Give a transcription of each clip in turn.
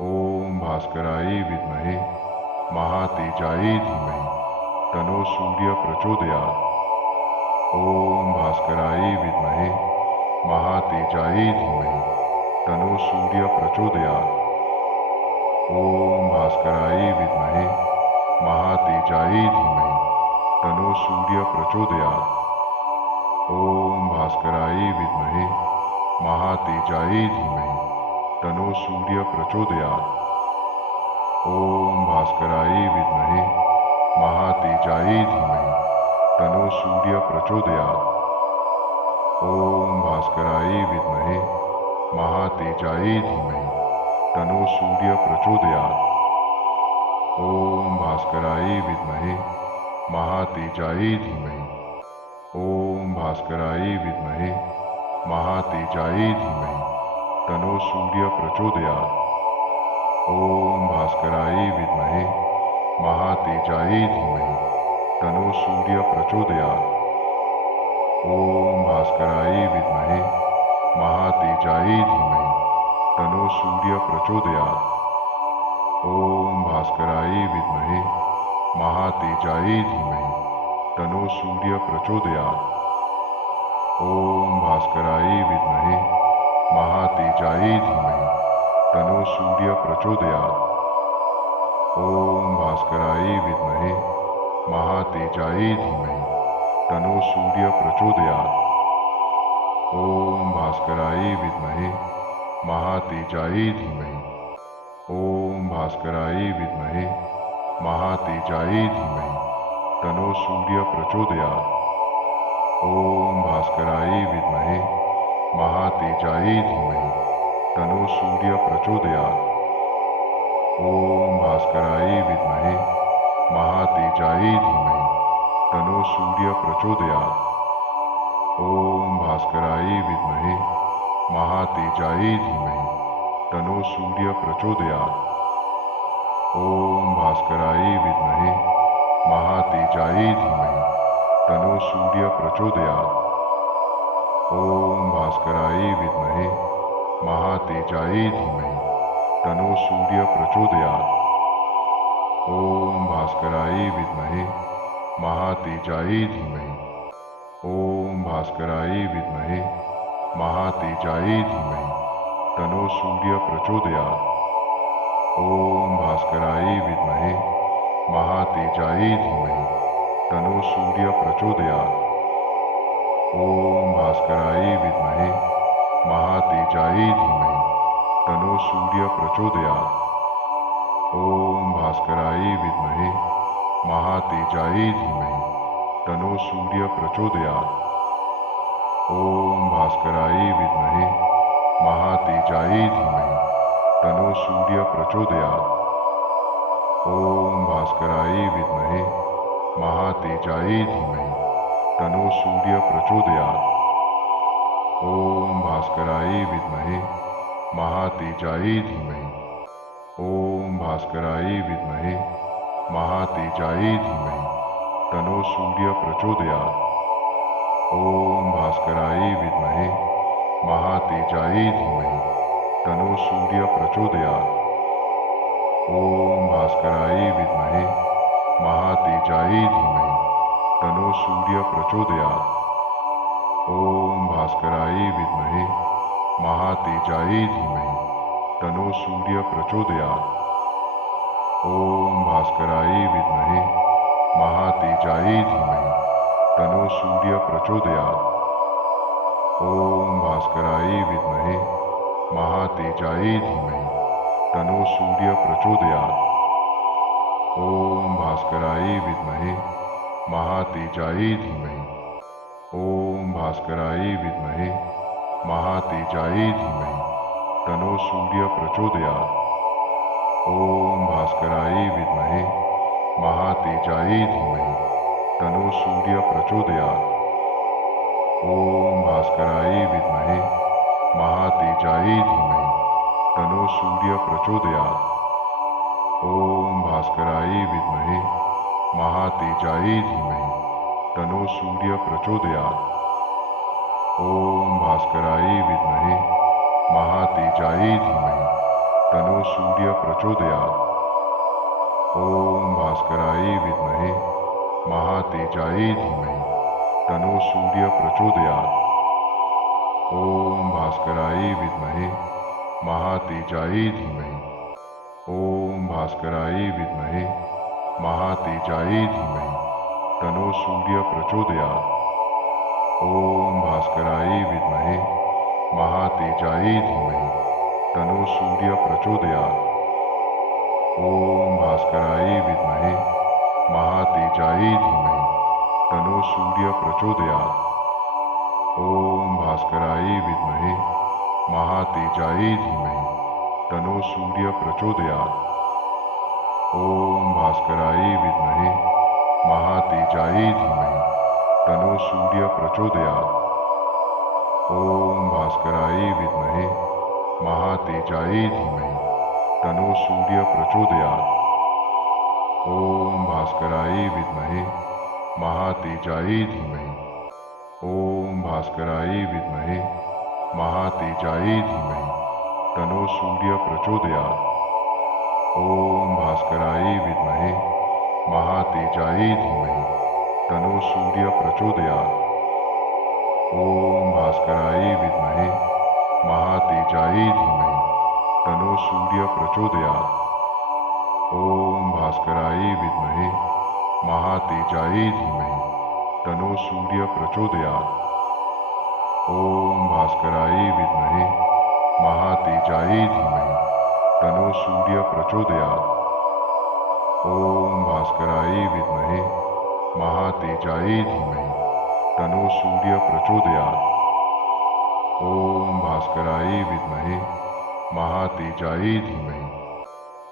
ओम भास्कराय विद्महे महातेजाय धीमहि तनो सूर्य प्रचोदयात्। ओम भास्कराय विद्महे महातेजाय धीमहि तनो सूर्य प्रचोदयात्। ओम भास्कराय विद्महे महातेजाय धीमहि तनो सूर्य प्रचोदयात्। ओम भास्कराय विद्महे महातेजाय धीमहि तनो सूर्य प्रचोदयात्। ओम भास्कराय विद्महे महातेजाय धीमहि तनो सूर्य प्रचोदयात्। ओम भास्कराय विद्महे महातेजाय धीमहि तनो सूर्य प्रचोदयात्। ओम भास्कराय विद्महे महातेजाय धीमहि। ओम भास्कराय विद्महे महातेजाय धीमहि तनो सूर्य प्रचोदयात्। ओम भास्कराय विद्महे महातेजाय धीमहि तनो सूर्य प्रचोदयात्। ओम भास्कराय विद्महे महातेजाय धीमहि तनो सूर्य प्रचोदयात्। ओम भास्कराय विद्महे महातेजाय धीमहि तनो सूर्य प्रचोदयात्। ओम भास्कराय विद्महे महातेजाय धीमहि तनो सूर्य प्रचोदयात्। ओम भास्कराय विद्महे महातेजाय धीमहि तनो सूर्य प्रचोदयात्। ओम भास्कराय विद्महे महातेजाय धीमहि। ओम भास्कराय विद्महे महातेजाय धीमहि तनो सूर्य प्रचोदयात्। ओम भास्कराय विद्महे महातेजाय धीमहि तनो सूर्य प्रचोदयात्। ओम भास्कराय विद्महे महातेजाय धीमहि तनो सूर्य प्रचोदयात्। ओम भास्कराय विद्महे महातेजाय धीमहि तनो सूर्य प्रचोदयात्। ओम भास्कराय विद्महे महातेजाय धीमहि तनो सूर्य प्रचोदयात्। ओम भास्कराय विद्महे महातेजाय धीमहि तनो सूर्य प्रचोदयात्। ओम भास्कराय विद्महे महातेजाय धीमहि। ओम भास्कराय विद्महे महातेजाय धीमहि तनो सूर्य प्रचोदयात्। ओम भास्कराय विद्महे महातेजाय धीमहि तनो सूर्य प्रचोदयात्। ओम भास्कराय विद्महे महातेजाय धीमहि तनो सूर्य प्रचोदयात्। ओम भास्कराय विद्महे महातेजाय धीमहि तनो सूर्य प्रचोदयात्। ओम भास्कराय विद्महे महातेजाय धीमहि तनो सूर्य प्रचोदयात्। ओम भास्कराय विद्महे महातेजाय धीमहि तनो सूर्य प्रचोदयात्। ओम भास्कराय विद्महे महातेजाय धीमहि। ओम भास्कराय विद्महे महातेजाय धीमहि तनो सूर्य प्रचोदयात्। ओम भास्कराय विद्महे महातेजाय धीमहि तनो सूर्य प्रचोदयात्। ओम भास्कराय विद्महे महातेजाय धीमहि तनो सूर्य प्रचोदयात्। ओम भास्कराय विद्महे महातेजाय धीमहि तनो सूर्य प्रचोदयात्। ओम भास्कराय विद्महे महातेजाय धीमहि तनो सूर्य प्रचोदयात्। ओम भास्कराय विद्महे महातेजाय धीमहि तनो सूर्य प्रचोदयात्। ओम भास्कराय विद्महे महातेजाय धीमहि। ओम भास्कराय विद्महे महातेजाय धीमहि तनो सूर्य प्रचोदयात्। ओम भास्कराय विद्महे महातेजाय धीमहि तनो सूर्य प्रचोदयात्। ओम भास्कराय विद्महे महातेजाय धीमहि तनो सूर्य प्रचोदयात्। ओम भास्कराय विद्महे महातेजाय धीमहि तनो सूर्य प्रचोदयात्। ओम भास्कराय विद्महे महातेजाय धीमहि तनो सूर्य प्रचोदयात्। ओम भास्कराय विद्महे महातेजाय धीमहि तनो सूर्य प्रचोदयात्। ओम भास्कराय विद्महे महातेजाय धीमहि। ओम भास्कराय विद्महे महातेजाय धीमहि तनो सूर्य प्रचोदयात्। ओम भास्कराय विद्महे महातेजाय धीमहि तनो सूर्य प्रचोदयात्। ओम भास्कराय विद्महे महातेजाय धीमहि तनो सूर्य प्रचोदयात्। ओम भास्कराय विद्महे महातेजाय धीमहि तनो सूर्य प्रचोदयात्। ओम भास्कराय विद्महे महातेजाय धीमहि तनो सूर्य प्रचोदयात्। ओम भास्कराय विद्महे महातेजाय धीमहि तनो सूर्य प्रचोदयात्। ओम भास्कराय विद्महे महातेजाय धीमहि। ओम भास्कराय विद्महे महातेजाय धीमहि तनो सूर्य प्रचोदयात्। ओम भास्कराय विद्महे महातेजाय धीमहि तनो सूर्य प्रचोदयात्। ओम भास्कराय विद्महे महातेजाय धीमहि तनो सूर्य प्रचोदयात्। ओम भास्कराय विद्महे महातेजाय धीमहि तनो सूर्य प्रचोदयात्। ओम भास्कराय विद्महे महातेजाय धीमहि तनो सूर्य प्रचोदयात्। ओम भास्कराय विद्महे महातेजाय धीमहि तनो सूर्य प्रचोदयात्। ओम भास्कराय विद्महे महातेजाय धीमहि।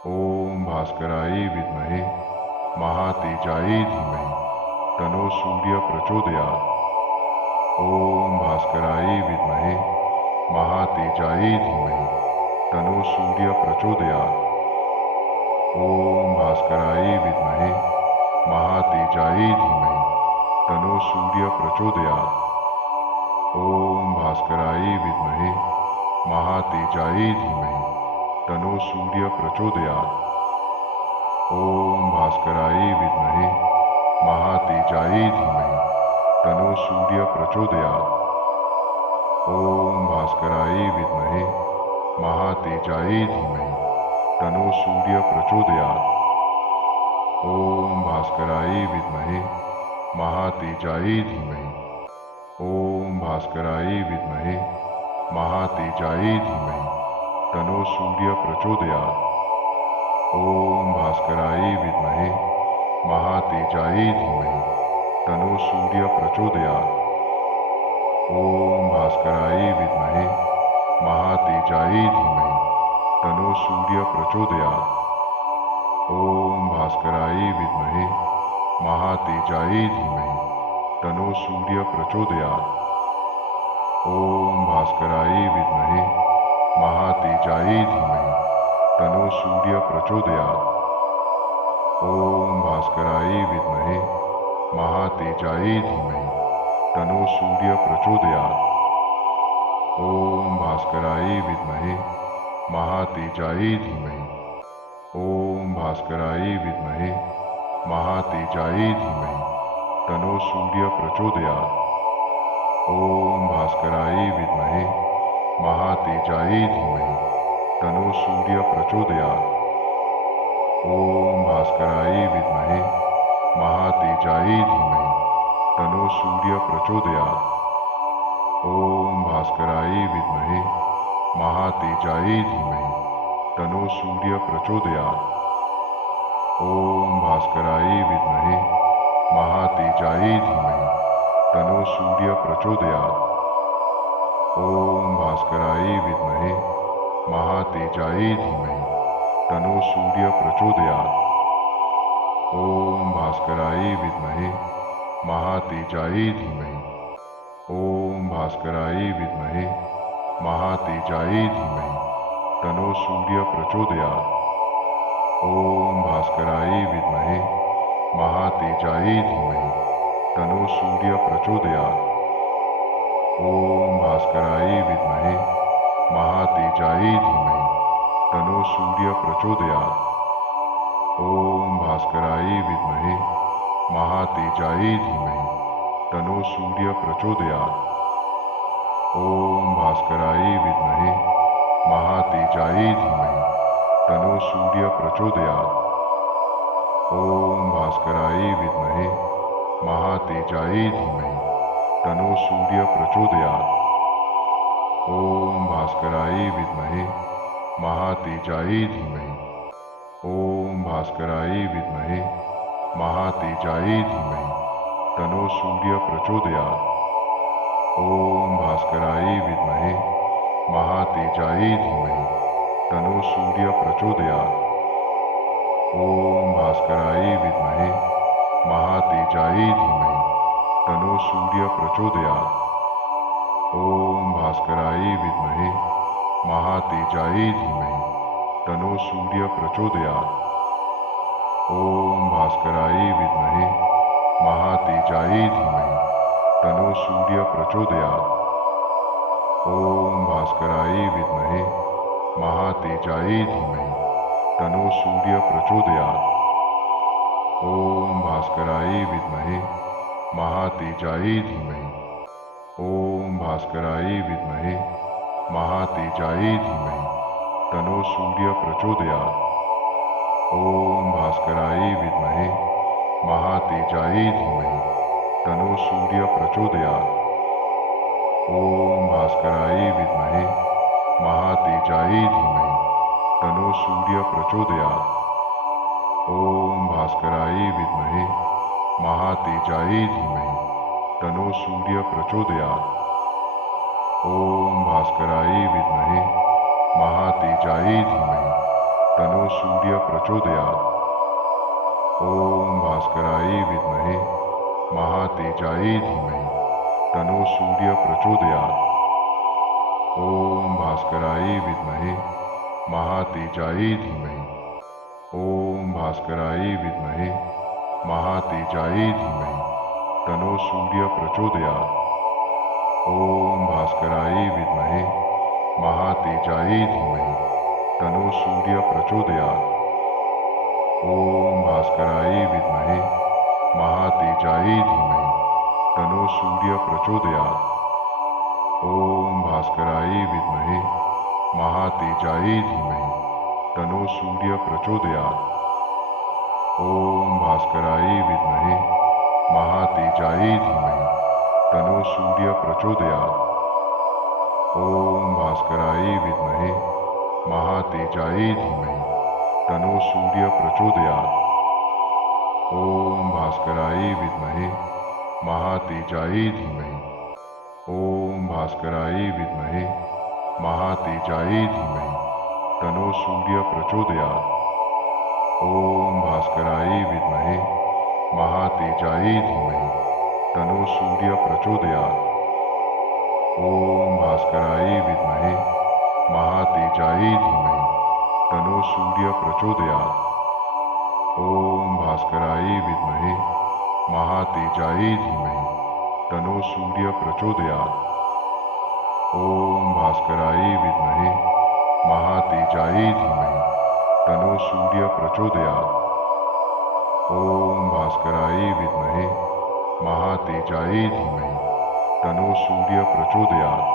ओम भास्कराय विद्महे महातेजाय धीमहि तनो सूर्य प्रचोदयात्। ओम भास्कराय विद्महे महातेजाय धीमहि तनो सूर्य प्रचोदयात्। ओम भास्कराय विद्महे महातेजाय धीमहि तनो सूर्य प्रचोदयात्। ओम भास्कराय विद्महे महातेजाय धीमहि तनो सूर्य प्रचोदयात्। ओम भास्कराय विद्महे महातेजाय धीमहि तनो सूर्य प्रचोदयात्। ओम भास्कराय विद्महे महातेजाय धीमहि तनो सूर्य प्रचोदयात्। ओम भास्कराय विद्महे महातेजाय धीमहि। ओम भास्कराय विद्महे महातेजाय धीमहि तनो सूर्य प्रचोदयात्। ओम भास्कराय विद्महे महातेजाय धीमहि तनो सूर्य प्रचोदयात्। ओम भास्कराय विद्महे महातेजाय धीमहि तनो सूर्य प्रचोदयात्। ओम भास्कराय विद्महे महातेजाय धीमहि तनो सूर्य प्रचोदयात्। ओम भास्कराय विद्महे महातेजाय धीमहि तनो सूर्य प्रचोदयात्। ओम भास्कराय विद्महे महातेजाय धीमहि तनो सूर्य प्रचोदयात्। ओम भास्कराय विद्महे महातेजाय धीमहि। ओम भास्कराय विद्महे महातेजाय धीमहि तनो सूर्य प्रचोदयात्। ओम भास्कराय विद्महे महातेजाय धीमहि तनो सूर्य प्रचोदयात्। ओम भास्कराय विद्महे महातेजाय धीमहि तनो सूर्य प्रचोदयात्। ओम भास्कराय विद्महे महातेजाय धीमहि तनो सूर्य प्रचोदयात्। ओम भास्कराय विद्महे महातेजाय धीमहि तनो सूर्य प्रचोदयात्। ओम भास्कराय विद्महे महातेजाय धीमहि तनो सूर्य प्रचोदयात्। ओम भास्कराय विद्महे महातेजाय धीमहि। ओम भास्कराय विद्महे महातेजाय धीमहि तनो सूर्य प्रचोदयात्। ओम भास्कराय विद्महे महातेजाय धीमहि तनो सूर्य प्रचोदयात्। ओम भास्कराय विद्महे महातेजाय धीमहि तनो सूर्य प्रचोदयात्। ओम भास्कराय विद्महे महातेजाय धीमहि तनो सूर्य प्रचोदयात्। ओम भास्कराय विद्महे महातेजाय धीमहि तनो सूर्य प्रचोदयात्। ओम भास्कराय विद्महे महातेजाय धीमहि तनो सूर्य प्रचोदयात्। ओम भास्कराय विद्महे महातेजाय धीमहि। ओम भास्कराय विद्महे महातेजाय धीमहि तनो सूर्य प्रचोदयात्। ओम भास्कराय विद्महे महातेजाय धीमहि तनो सूर्य प्रचोदयात्। ओम भास्कराय विद्महे महातेजाय धीमहि तनो सूर्य प्रचोदयात्। ओम भास्कराय विद्महे महातेजाय धीमहि तनो सूर्य प्रचोदयात्। ओम भास्कराय विद्महे महातेजाय धीमहि तनो सूर्य प्रचोदयात्। ओम भास्कराय विद्महे महातेजाय धीमहि तनो सूर्य प्रचोदयात्। ओम भास्कराय विद्महे महातेजाय धीमहि। ओम भास्कराय विद्महे महातेजाय धीमहि तनो सूर्य प्रचोदयात्। ओम भास्कराय विद्महे महातेजाय धीमहि तनो सूर्य प्रचोदयात्। ओम भास्कराय विद्महे महातेजाय धीमहि तनो सूर्य प्रचोदयात्। ओम भास्कराय विद्महे महातेजाय धीमहि तनो सूर्य प्रचोदयात्। ओम भास्कराय विद्महे महातेजाय धीमहि तनो सूर्य प्रचोदयात्। ओम भास्कराय विद्महे महातेजाय धीमहि तनो सूर्य प्रचोदयात्। ओम भास्कराय विद्महे महातेजाय धीमहि। ओम भास्कराय विद्महे महातेजाय धीमहि तनो सूर्य प्रचोदयात्। ओम भास्कराय विद्महे महातेजाय धीमहि तनो सूर्य प्रचोदयात्। ओम भास्कराय विद्महे महातेजाय धीमहि तनो सूर्य प्रचोदयात्। ओम भास्कराय विद्महे महातेजाय धीमहि तनो सूर्य प्रचोदयात्। ओम भास्कराय विद्महे महातेजाय धीमहि तनो सूर्य प्रचोदयात्। ओम भास्कराय विद्महे महातेजाय धीमहि तनो सूर्य प्रचोदयात्। ओम भास्कराय विद्महे महातेजाय धीमहि। ओम भास्कराय विद्महे महातेजाय धीमहि तनो सूर्य प्रचोदयात्। ओम भास्कराय विद्महे महातेजाय धीमहि तनो सूर्य प्रचोदयात्। ओम भास्कराय विद्महे महातेजाय धीमहि तनो सूर्य प्रचोदयात्। ओम भास्कराय विद्महे महातेजाय धीमहि तनो सूर्य प्रचोदयात्। ओम भास्कराय विद्महे महातेजाय धीमहि तनो सूर्य प्रचोदयात्। ओम भास्कराय विद्महे महातेजाय धीमहि तनो सूर्य प्रचोदयात्।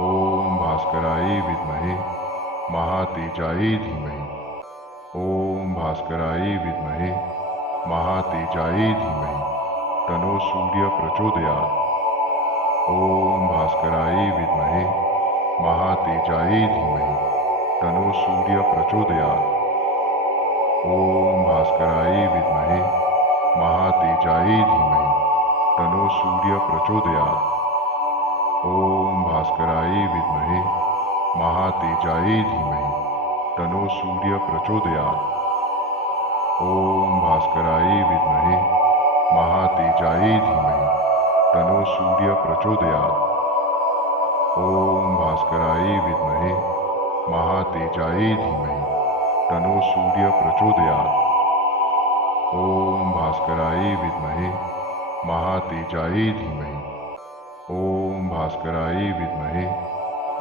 ओम भास्कराय विद्महे महातेजाय धीमहि। ओम भास्कराय विद्महे महातेजाय धीमहि तनो सूर्य प्रचोदयात्। ओम भास्कराय विद्महे महातेजाय धीमहि तनो सूर्य प्रचोदयात्। ओम भास्कराय विद्महे महातेजाय धीमहि तनो सूर्य प्रचोदयात्। ओम भास्कराय विद्महे महातेजाय धीमहि तनो सूर्य प्रचोदयात्। ओम भास्कराय विद्महे महातेजाय धीमहि तनो सूर्य प्रचोदयात्। ओम भास्कराय विद्महे महातेजाय धीमहि तनो सूर्य प्रचोदयात्। ओम भास्कराय विद्महे महातेजाय धीमहि। ओम भास्कराय विद्महे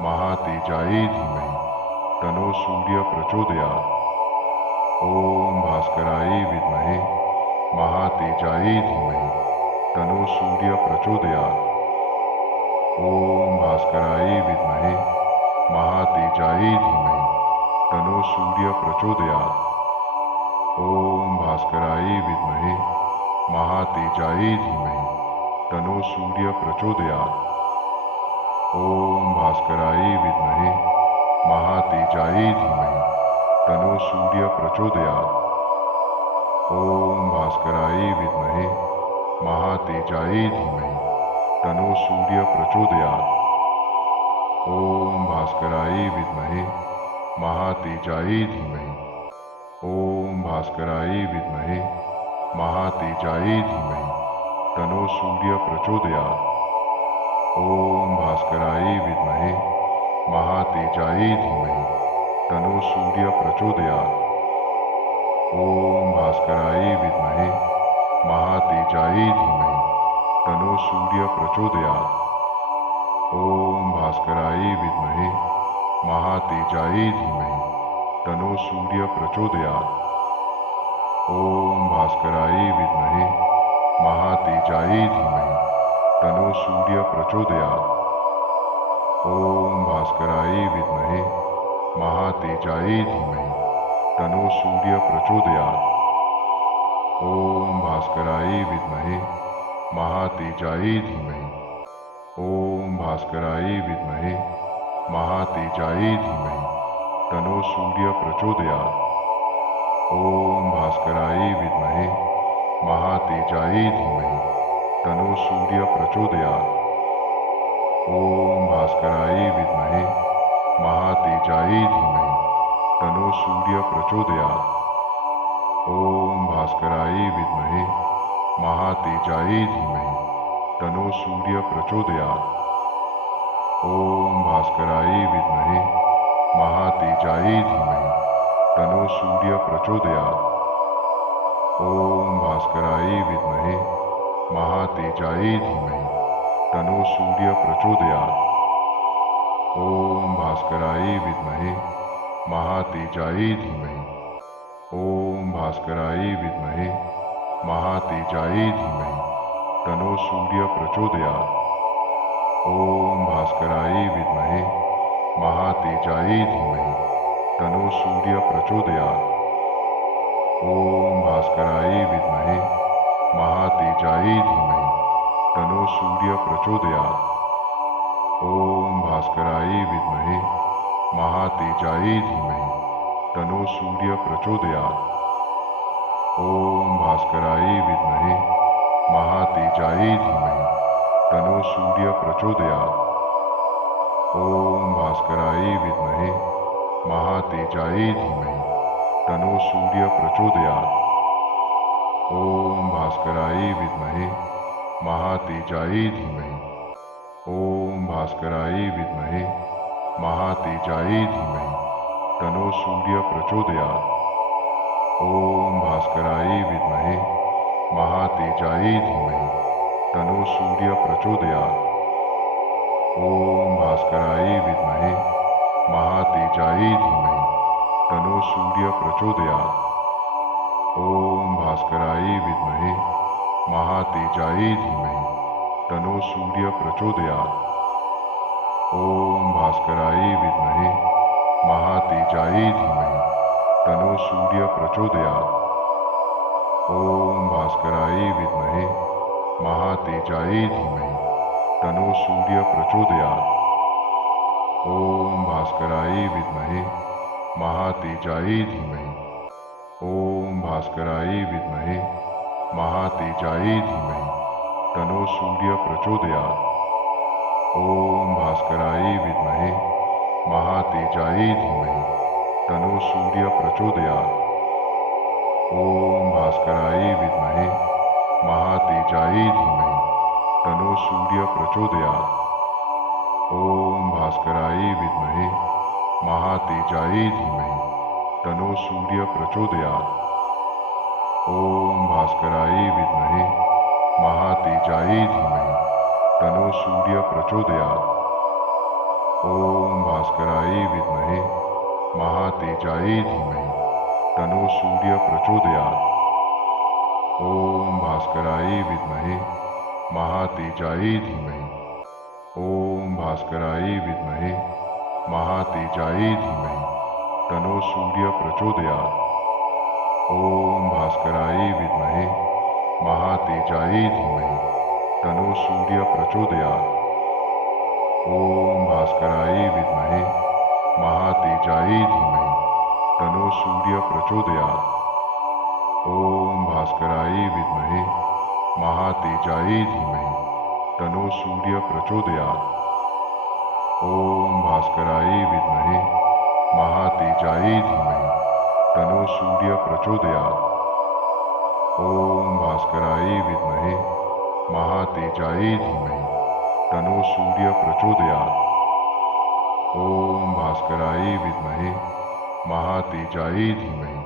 महातेजाय धीमहि तनो सूर्य प्रचोदयात्। ओम भास्कराय विद्महे महातेजाय धीमहि तनो सूर्य प्रचोदयात्। ओम भास्कराय विद्महे महातेजाय धीमहि तनो सूर्य प्रचोदयात्। ओम भास्कराय विद्महे महातेजाय धीमहि तनो सूर्य प्रचोदयात्। ओम भास्कराय विद्महे महातेजाय धीमहि तनो सूर्य प्रचोदयात्। ओम भास्कराय विद्महे महातेजाय धीमहि तनो सूर्य प्रचोदयात्। ओम भास्कराय विद्महे महातेजाय धीमहि। ओम भास्कराय विद्महे महातेजाय धीमहि तनो सूर्य प्रचोदयात्। ओम भास्कराय विद्महे महातेजाय धीमहि तनो सूर्य प्रचोदयात्। ओम भास्कराय विद्महे महातेजाय धीमहि तनो सूर्य प्रचोदयात्। ओम भास्कराय विद्महे महातेजाय धीमहि तनो सूर्य प्रचोदयात्। ओम भास्कराय विद्महे महातेजाय धीमहि तनो सूर्य प्रचोदयात्। ओम भास्कराय विद्महे महातेजाय धीमहि तनो सूर्य प्रचोदयात्। ओम भास्कराय विद्महे महातेजाय धीमहि। ओम भास्कराय विद्महे महातेजाय धीमहि तनो सूर्य प्रचोदयात्। ओम भास्कराय विद्महे महातेजाय धीमहि तनो सूर्य प्रचोदयात्। ओम भास्कराय विद्महे महातेजाय धीमहि तनो सूर्य प्रचोदयात्। ओम भास्कराय विद्महे महातेजाय धीमहि तनो सूर्य प्रचोदयात्। ओम भास्कराय विद्महे महातेजाय धीमहि तनो सूर्य प्रचोदयात्। ओम भास्कराय विद्महे महातेजाय धीमहि तनो सूर्य प्रचोदयात्। ओम भास्कराय विद्महे महातेजाय धीमहि। ओम भास्कराय विद्महे महातेजाय धीमहि तनो सूर्य प्रचोदयात्। ओम भास्कराय विद्महे महातेजाय धीमहि तनो सूर्य प्रचोदयात्। ओम भास्कराय विद्महे महातेजाय धीमहि तनो सूर्य प्रचोदयात्। ओम भास्कराय विद्महे महातेजाय धीमहि तनो सूर्य प्रचोदयात्। ओम भास्कराय विद्महे महातेजाय धीमहि तनो सूर्य प्रचोदयात्। ओम भास्कराय विद्महे महातेजाय धीमहि तनो सूर्य प्रचोदयात्। ओम भास्कराय विद्महे महातेजाय धीमहि। ओम भास्कराय विद्महे महातेजाय धीमहि तनो सूर्य प्रचोदयात्। ओम भास्कराय विद्महे महातेजाय धीमहि तनो सूर्य प्रचोदयात्। ओम भास्कराय विद्महे महातेजाय धीमहि तनो सूर्य प्रचोदयात्। ओम भास्कराय विद्महे महातेजाय धीमहि तनो सूर्य प्रचोदयात्। ओम भास्कराय विद्महे महातेजाय धीमहि तनो सूर्य प्रचोदयात्। ओम भास्कराय विद्महे महातेजाय धीमहि तनो सूर्य प्रचोदयात्। ओम भास्कराय विद्महे महातेजाय धीमहि। ओम भास्कराय विद्महे महातेजाय धीमहि तनो सूर्य प्रचोदयात्। ओम भास्कराय विद्महे महातेजाय धीमहि तनो सूर्य प्रचोदयात्। ओम भास्कराय विद्महे महातेजाय धीमहि तनो सूर्य प्रचोदयात्। ओम भास्कराय विद्महे महातेजाय धीमहि तनो सूर्य प्रचोदयात्। ओम भास्कराय विद्महे महातेजाय धीमहि तनो सूर्य प्रचोदयात्। ओम भास्कराय विद्महे महातेजायै धीमहि तन्नो सूर्य प्रचोदयात्। ॐ भास्कराय विद्महे महातेजायै धीमहि। ॐ भास्कराय विद्महे महातेजायै धीमहि तन्नो सूर्य प्रचोदयात्। ॐ भास्कराय विद्महे महातेजायै धीमहि तन्नो सूर्य प्रचोदयात्। ॐ भास्कराय विद्महे महातेजायै धीमहि तन्नो सूर्य प्रचोदयात्। ॐ भास्कराय विद्महे महातेजायै धीमहि तन्नो सूर्य प्रचोदयात्। ॐ भास्कराय विद्महे महातेजायै धीमहि तन्नो सूर्य प्रचोदयात्। ॐ भास्कराय विद्महे महातेजायै धीमहि तन्नो सूर्य प्रचोदयात्। ॐ भास्कराय विद्महे महातेजायै धीमहि।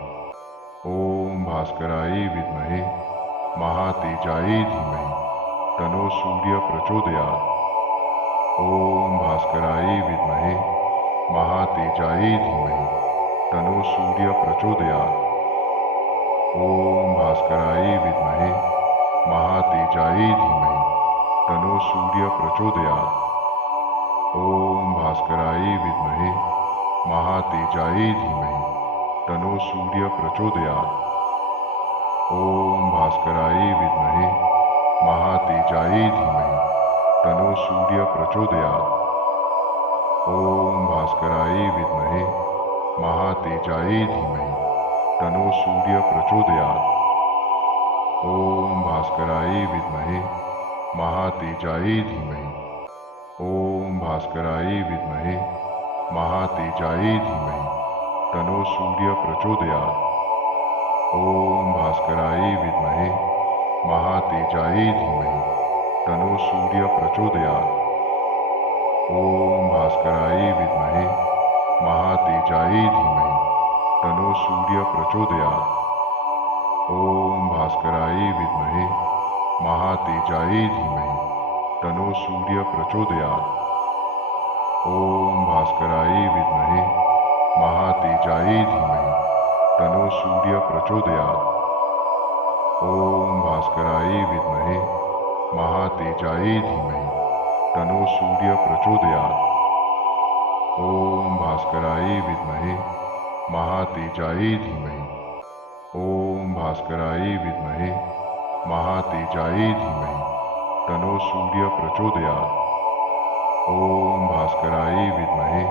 ॐ भास्कराय विद्महे महातेजायै धीमहि तन्नो सूर्य प्रचोदयात्। ॐ भास्कराय विद्महे महातेजायै धीमहि तन्नो सूर्य प्रचोदयात्। ॐ भास्कराय विद्महे महातेजायै धीमहि तन्नो सूर्य प्रचोदयात्। ॐ भास्कराय विद्महे महातेजायै धीमहि तन्नो सूर्य प्रचोदयात्। ॐ भास्कराय विद्महे महातेजायै धीमहि तन्नो सूर्य प्रचोदयात्। ॐ भास्कराय विद्महे महातेजायै धीमहि तन्नो सूर्य प्रचोदयात्। ॐ भास्कराय विद्महे महातेजायै धीमहि। ॐ भास्कराय विद्महे महातेजायै धीमहि तन्नो सूर्य प्रचोदयात्। ॐ भास्कराय विद्महे महातेजायै धीमहि तन्नो सूर्य प्रचोदयात्। ॐ भास्कराय विद्महे महातेजायै धीमहि तन्नो सूर्य प्रचोदयात्। ॐ भास्कराय विद्महे महातेजायै धीमहि तन्नो सूर्य प्रचोदयात्। ॐ भास्कराय विद्महे महातेजायै धीमहि तन्नो सूर्य प्रचोदयात्। ॐ भास्कराय विद्महे महातेजायै धीमहि तन्नो सूर्य प्रचोदयात्। ॐ भास्कराय विद्महे महातेजायै धीमहि। ॐ भास्कराय विद्महे महातेजायै धीमहि तन्नो सूर्य प्रचोदयात्। ॐ भास्कराय विद्महे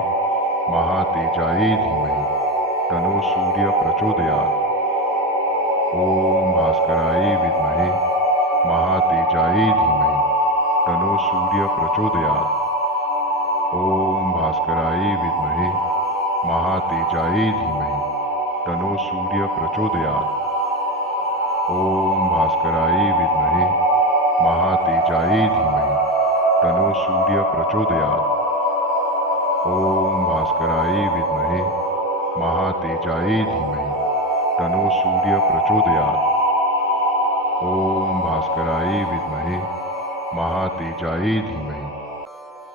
महातेजायै धीमहि तन्नो सूर्य प्रचोदयात्। ॐ भास्कराय विद्महे महातेजायै धीमहि तन्नो सूर्य प्रचोदयात्। ॐ भास्कराय विद्महे महातेजायै धीमहि तन्नो सूर्य प्रचोदयात्। ॐ भास्कराय विद्महे महातेजायै धीमहि तन्नो सूर्य प्रचोदयात्। ॐ भास्कराय विद्महे महातेजायै धीमहि तन्नो सूर्य प्रचोदयात्। ॐ भास्कराय विद्महे महातेजायै धीमहि।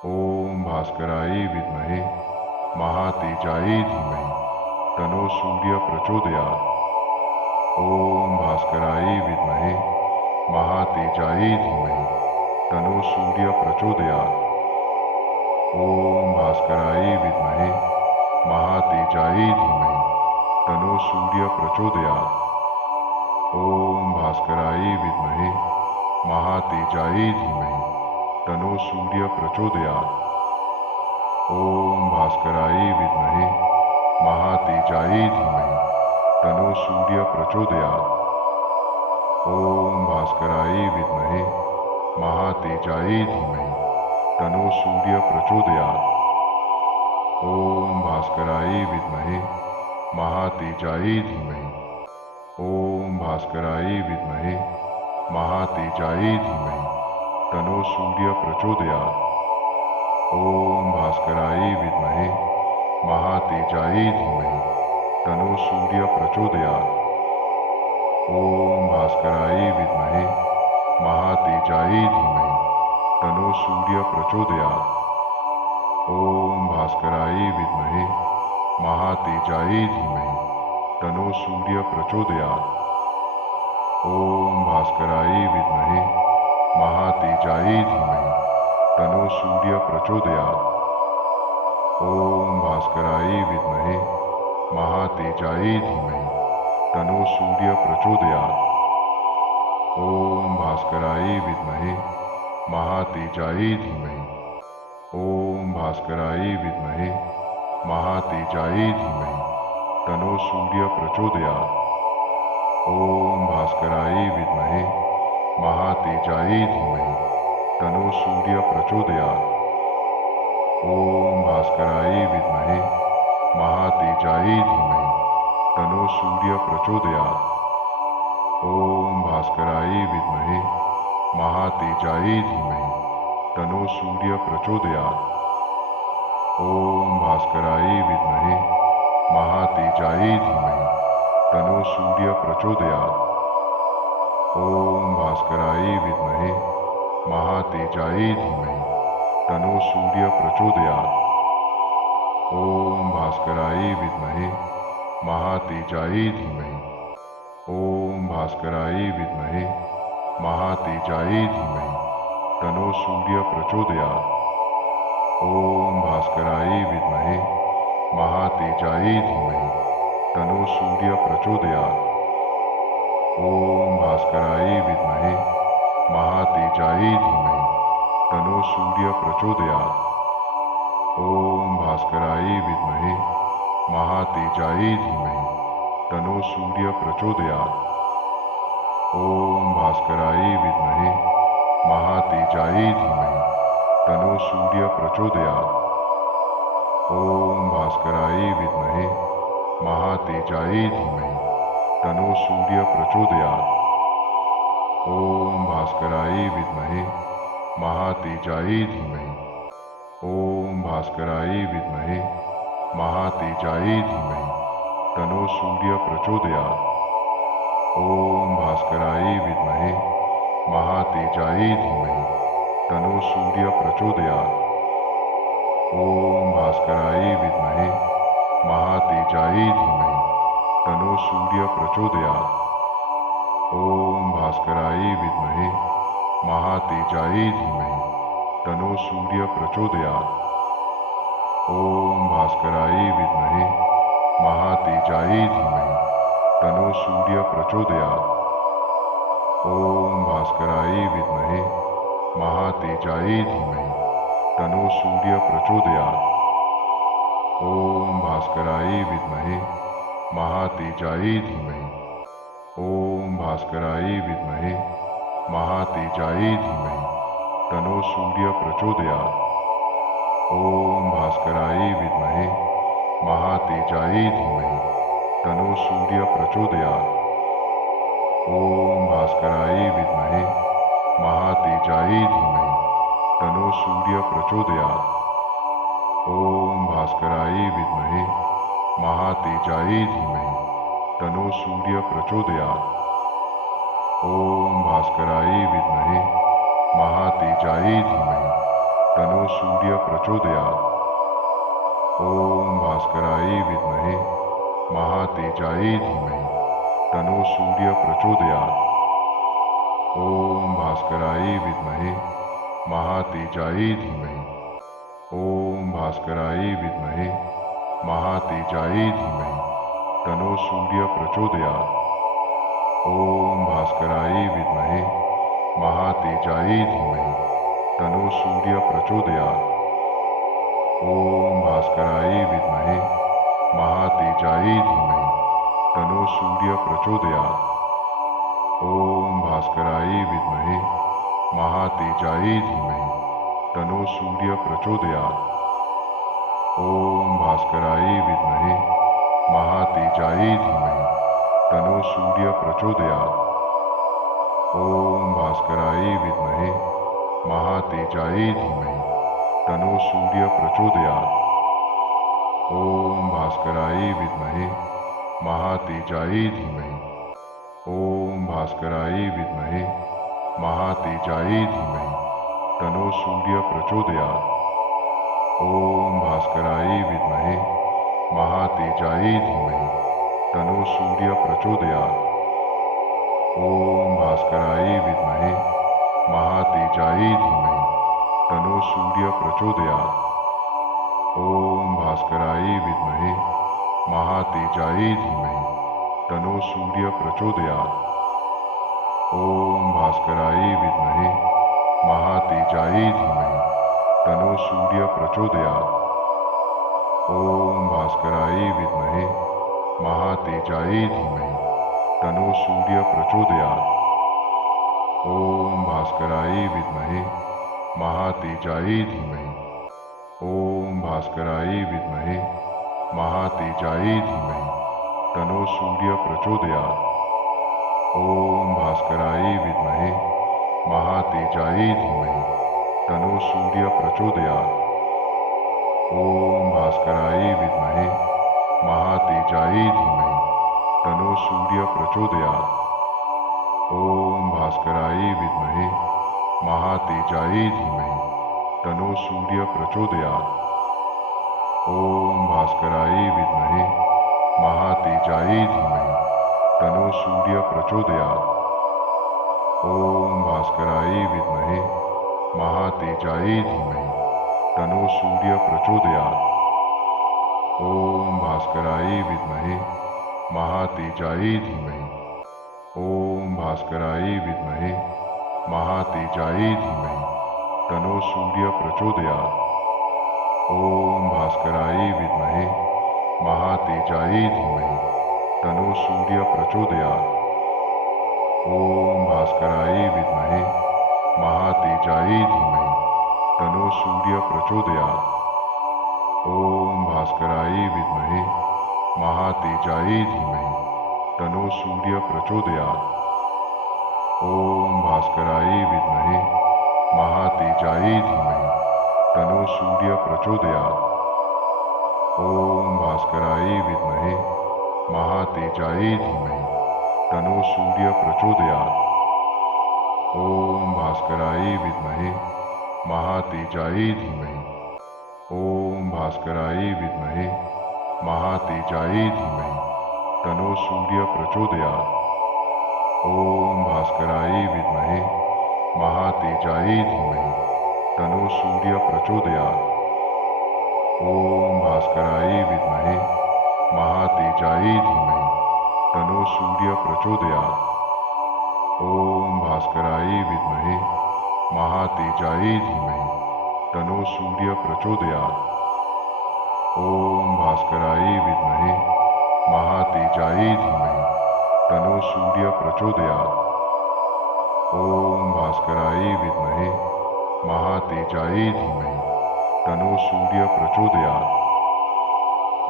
ॐ भास्कराय विद्महे महातेजायै धीमहि तन्नो सूर्य प्रचोदयात्। ॐ भास्कराय विद्महे महातेजायै धीमहि तन्नो सूर्य प्रचोदयात्। ॐ भास्कराय विद्महे महातेजायै धीमहि तन्नो सूर्य प्रचोदयात्। ॐ भास्कराय विद्महे महातेजायै धीमहि तन्नो सूर्य प्रचोदयात्। ॐ भास्कराय विद्महे महातेजायै धीमहि तन्नो सूर्य प्रचोदयात्। ॐ भास्कराय विद्महे महातेजायै धीमहि तन्नो सूर्य प्रचोदयात्। ॐ भास्कराय विद्महे महातेजायै धीमहि। ॐ भास्कराय विद्महे महातेजायै धीमहि तन्नो सूर्य प्रचोदयात्। ॐ भास्कराय विद्महे महातेजायै धीमहि तन्नो सूर्य प्रचोदयात्। ॐ भास्कराय विद्महे महातेजायै धीमहि तन्नो सूर्य प्रचोदयात्। ॐ भास्कराय विद्महे महातेजायै धीमहि तन्नो सूर्य प्रचोदयात्। ॐ भास्कराय विद्महे महातेजायै धीमहि तन्नो सूर्य प्रचोदयात्। ॐ भास्कराय विद्महे महातेजायै धीमहि तन्नो सूर्य प्रचोदयात्। ॐ भास्कराय विद्महे महातेजायै धीमहि। ॐ भास्कराय विद्महे महातेजायै धीमहि तन्नो सूर्य प्रचोदयात्। ॐ भास्कराय विद्महे महातेजायै धीमहि तन्नो सूर्य प्रचोदयात्। ॐ भास्कराय विद्महे महातेजायै धीमहि तन्नो सूर्य प्रचोदयात्। ॐ भास्कराय विद्महे महातेजायै धीमहि तन्नो सूर्य प्रचोदयात्। ॐ भास्कराय विद्महे महातेजायै धीमहि तन्नो सूर्य प्रचोदयात्। ॐ भास्कराय विद्महे महातेजायै धीमहि तन्नो सूर्य प्रचोदयात्। ॐ भास्कराय विद्महे महातेजायै धीमहि। ॐ भास्कराय विद्महे महातेजायै धीमहि तन्नो सूर्य प्रचोदयात्। ॐ भास्कराय विद्महे महातेजायै धीमहि तन्नो सूर्य प्रचोदयात्। ॐ भास्कराय विद्महे महातेजायै धीमहि तन्नो सूर्य प्रचोदयात्। ॐ भास्कराय विद्महे महातेजायै धीमहि तन्नो सूर्य प्रचोदयात्। ॐ भास्कराय विद्महे महातेजायै धीमहि तन्नो सूर्य प्रचोदयात्। ॐ भास्कराय विद्महे महातेजायै धीमहि तन्नो सूर्य प्रचोदयात्। ॐ भास्कराय विद्महे महातेजायै धीमहि। ॐ भास्कराय विद्महे महातेजायै धीमहि तन्नो सूर्य प्रचोदयात्। ॐ भास्कराय विद्महे महातेजायै धीमहि तन्नो सूर्य प्रचोदयात्। ॐ भास्कराय विद्महे महातेजायै धीमहि तन्नो सूर्य प्रचोदयात्। ॐ भास्कराय विद्महे महातेजायै धीमहि तन्नो सूर्य प्रचोदयात्। ॐ भास्कराय विद्महे महातेजायै धीमहि तन्नो सूर्य प्रचोदयात्। ॐ भास्कराय विद्महे महातेजायै धीमहि तन्नो सूर्य प्रचोदयात्। ॐ भास्कराय विद्महे महातेजायै धीमहि। ॐ भास्कराय विद्महे महातेजायै धीमहि तन्नो सूर्य प्रचोदयात्। ॐ भास्कराय विद्महे महातेजायै धीमहि तन्नो सूर्य प्रचोदयात्। ॐ भास्कराय विद्महे महातेजायै धीमहि तन्नो सूर्य प्रचोदयात्। ॐ भास्कराय विद्महे महातेजायै धीमहि तन्नो सूर्य प्रचोदयात्। ॐ भास्कराय विद्महे महातेजायै धीमहि तन्नो सूर्य प्रचोदयात्। ॐ भास्कराय विद्महे महातेजायै धीमहि तन्नो सूर्य प्रचोदयात्। ॐ भास्कराय विद्महे महातेजायै धीमहि। ॐ भास्कराय विद्महे महातेजायै धीमहि तन्नो सूर्य प्रचोदयात्। ॐ भास्कराय विद्महे महातेजायै धीमहि तन्नो सूर्य प्रचोदयात्। ॐ भास्कराय विद्महे महातेजायै धीमहि तन्नो सूर्य प्रचोदयात्। ॐ भास्कराय विद्महे महातेजायै धीमहि तन्नो सूर्य प्रचोदयात्। ॐ भास्कराय विद्महे महातेजायै धीमहि तन्नो सूर्य प्रचोदयात्। ॐ भास्कराय विद्महे महातेजायै धीमहि तन्नो सूर्य प्रचोदयात्। ॐ भास्कराय विद्महे महातेजायै धीमहि। ॐ भास्कराय विद्महे महातेजायै धीमहि तन्नो सूर्य प्रचोदयात्। ॐ भास्कराय विद्महे महातेजायै धीमहि तन्नो सूर्य प्रचोदयात्। ॐ भास्कराय विद्महे महातेजायै धीमहि तन्नो सूर्य प्रचोदयात्। ॐ भास्कराय विद्महे महातेजायै धीमहि तन्नो सूर्य प्रचोदयात्। ॐ भास्कराय विद्महे महातेजायै धीमहि तन्नो सूर्य प्रचोदयात्। ॐ भास्कराय विद्महे महातेजायै धीमहि तन्नो सूर्य प्रचोदयात्। ॐ भास्कराय विद्महे महातेजायै धीमहि। ॐ भास्कराय विद्महे महातेजायै धीमहि तन्नो सूर्य प्रचोदयात्। ॐ भास्कराय विद्महे महातेजायै धीमहि तन्नो सूर्य प्रचोदयात्। ॐ भास्कराय विद्महे महातेजायै धीमहि तन्नो सूर्य प्रचोदयात्। ॐ भास्कराय विद्महे महातेजायै धीमहि तन्नो सूर्य प्रचोदयात्। ॐ भास्कराय विद्महे महातेजायै धीमहि तन्नो सूर्य प्रचोदयात्। ॐ भास्कराय विद्महे महातेजायै धीमहि तन्नो सूर्य प्रचोदयात्। ॐ भास्कराय विद्महे महातेजायै धीमहि। ॐ भास्कराय विद्महे महातेजायै धीमहि तन्नो सूर्य प्रचोदयात्। ॐ भास्कराय विद्महे महातेजायै धीमहि तन्नो सूर्य प्रचोदयात्। ॐ भास्कराय विद्महे महातेजायै धीमहि तन्नो सूर्य प्रचोदयात्। ॐ भास्कराय विद्महे महातेजायै धीमहि तन्नो सूर्य प्रचोदयात्। ॐ भास्कराय विद्महे महातेजायै धीमहि तन्नो सूर्य प्रचोदयात्। ॐ भास्कराय विद्महे महातेजायै धीमहि तन्नो सूर्य प्रचोदयात्। ॐ भास्कराय विद्महे महातेजायै धीमहि। ॐ भास्कराय विद्महे महातेजायै धीमहि तन्नो सूर्य प्रचोदयात्। ॐ भास्कराय विद्महे महातेजायै धीमहि तन्नो सूर्य प्रचोदयात्। ॐ भास्कराय विद्महे महातेजायै धीमहि तन्नो सूर्य प्रचोदयात्। ॐ भास्कराय विद्महे महातेजायै धीमहि तन्नो सूर्य प्रचोदयात्। ॐ भास्कराय विद्महे महातेजायै धीमहि तन्नो सूर्य प्रचोदयात्। ॐ भास्कराय विद्महे महातेजायै धीमहि तन्नो सूर्य प्रचोदयात्।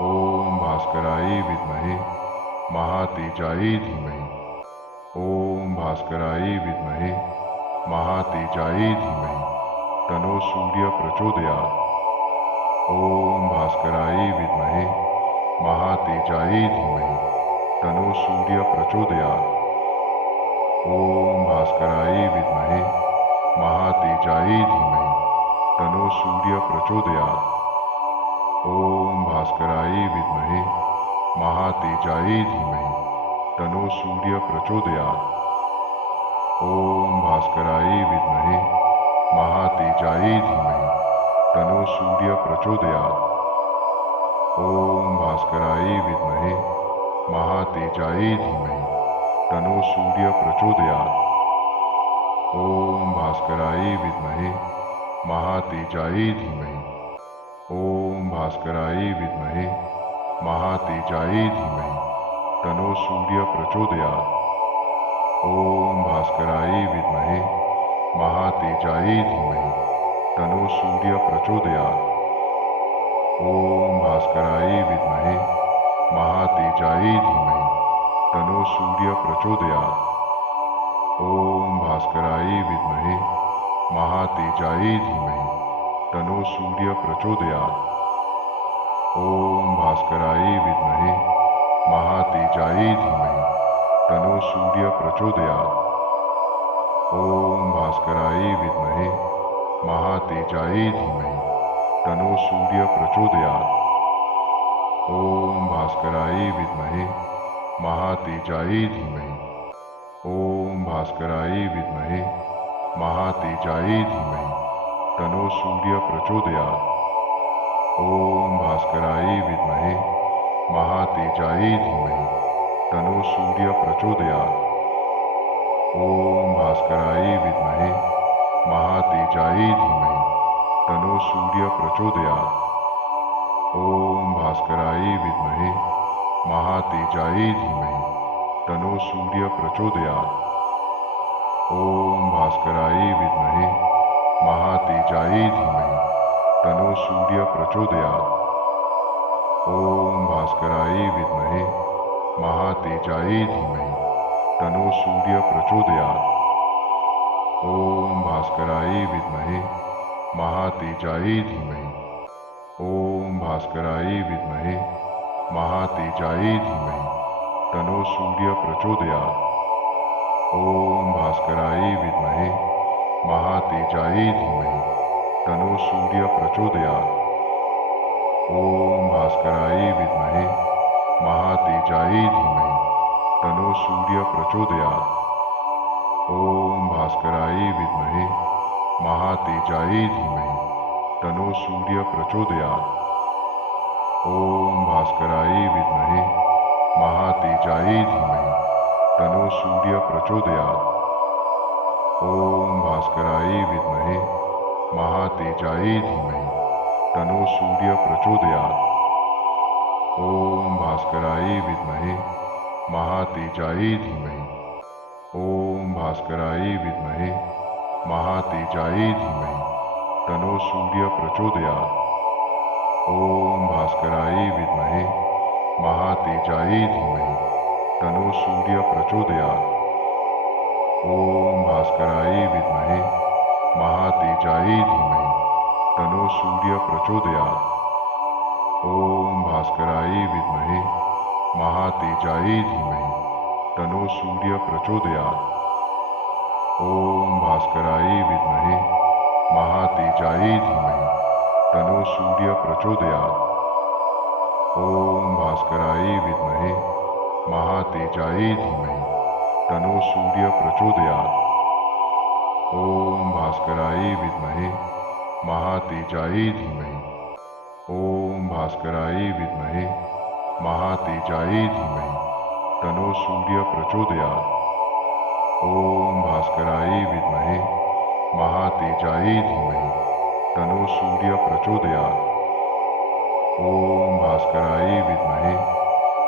ॐ भास्कराय विद्महे महातेजायै धीमहि। ॐ भास्कराय विद्महे महातेजायै धीमहि तन्नो सूर्य प्रचोदयात्। ॐ भास्कराय विद्महे महातेजायै धीमहि तन्नो सूर्य प्रचोदयात्। ॐ भास्कराय विद्महे महातेजायै धीमहि तन्नो सूर्य प्रचोदयात्। ॐ भास्कराय विद्महे महातेजायै धीमहि तन्नो सूर्य प्रचोदयात्। ॐ भास्कराय विद्महे महातेजायै धीमहि तन्नो सूर्य प्रचोदयात्। ॐ भास्कराय विद्महे महातेजायै धीमहि तन्नो सूर्य प्रचोदयात्। ॐ भास्कराय विद्महे महातेजायै धीमहि। ॐ भास्कराय विद्महे महातेजायै धीमहि तन्नो सूर्य प्रचोदयात्। ॐ भास्कराय विद्महे महातेजायै धीमहि तन्नो सूर्य प्रचोदयात्। ॐ भास्कराय विद्महे महातेजायै धीमहि तन्नो सूर्य प्रचोदयात्। ॐ भास्कराय विद्महे महातेजायै धीमहि तन्नो सूर्य प्रचोदयात्। ॐ भास्कराय विद्महे महातेजायै धीमहि तन्नो सूर्य प्रचोदयात्। ॐ भास्कराय विद्महे महातेजायै धीमहि तन्नो सूर्य प्रचोदयात्। ओम भास्कराय विद्महे महातेजाय धीमहि। ओम भास्कराय विद्महे महातेजाय धीमहि तनो सूर्य प्रचोदयात्। ओम भास्कराय विद्महे महातेजाय धीमहि तनो सूर्य प्रचोदयात्। ओम भास्कराय विद्महे महातेजाय धीमहि तनो सूर्य प्रचोदयात्। ओम भास्कराय विद्महे महातेजाय धीमहि तनो सूर्य प्रचोदयात्। ओम भास्कराय विद्महे महातेजाय धीमहि तनो सूर्य प्रचोदयात्। ओम भास्कराय विद्महे महातेजाय धीमहि तनो सूर्य प्रचोदयात्। ओम भास्कराय विद्महे महातेजाय धीमहि। ओम भास्कराय विद्महे महातेजाय धीमहि तनो सूर्य प्रचोदयात्। ओम भास्कराय विद्महे महातेजाय धीमहि तनो सूर्य प्रचोदयात्। ओम भास्कराय विद्महे महातेजाय धीमहि तनो सूर्य प्रचोदयात्। ओम भास्कराय विद्महे महातेजाय धीमहि तनो सूर्य प्रचोदयात्। ओम भास्कराय विद्महे महातेजाय धीमहि तनो सूर्य प्रचोदयात्। ओम भास्कराय विद्महे महातेजाय धीमहि तनो सूर्य प्रचोदयात्। ओम भास्कराय विद्महे महातेजाय धीमहि। ओम भास्कराय विद्महे महातेजाय धीमहि तनो सूर्य प्रचोदयात्। ओम भास्कराय विद्महे महातेजाय धीमहि तनो सूर्य प्रचोदयात्। ओम भास्कराय विद्महे महातेजाय धीमहि तनो सूर्य प्रचोदयात्। ओम भास्कराय विद्महे महातेजाय धीमहि तनो सूर्य प्रचोदयात्। ओम भास्कराय विद्महे महातेजाय धीमहि तनो सूर्य प्रचोदयात्। ओम भास्कराय विद्महे महातेजाय धीमहि तनो सूर्य प्रचोदयात्। ओम भास्कराय विद्महे महातेजाय धीमहि। ओम भास्कराय विद्महे महातेजाय धीमहि तनो सूर्य प्रचोदयात्। ओम भास्कराय विद्महे महातेजाय धीमहि तनो सूर्य प्रचोदयात्। ओम भास्कराय विद्महे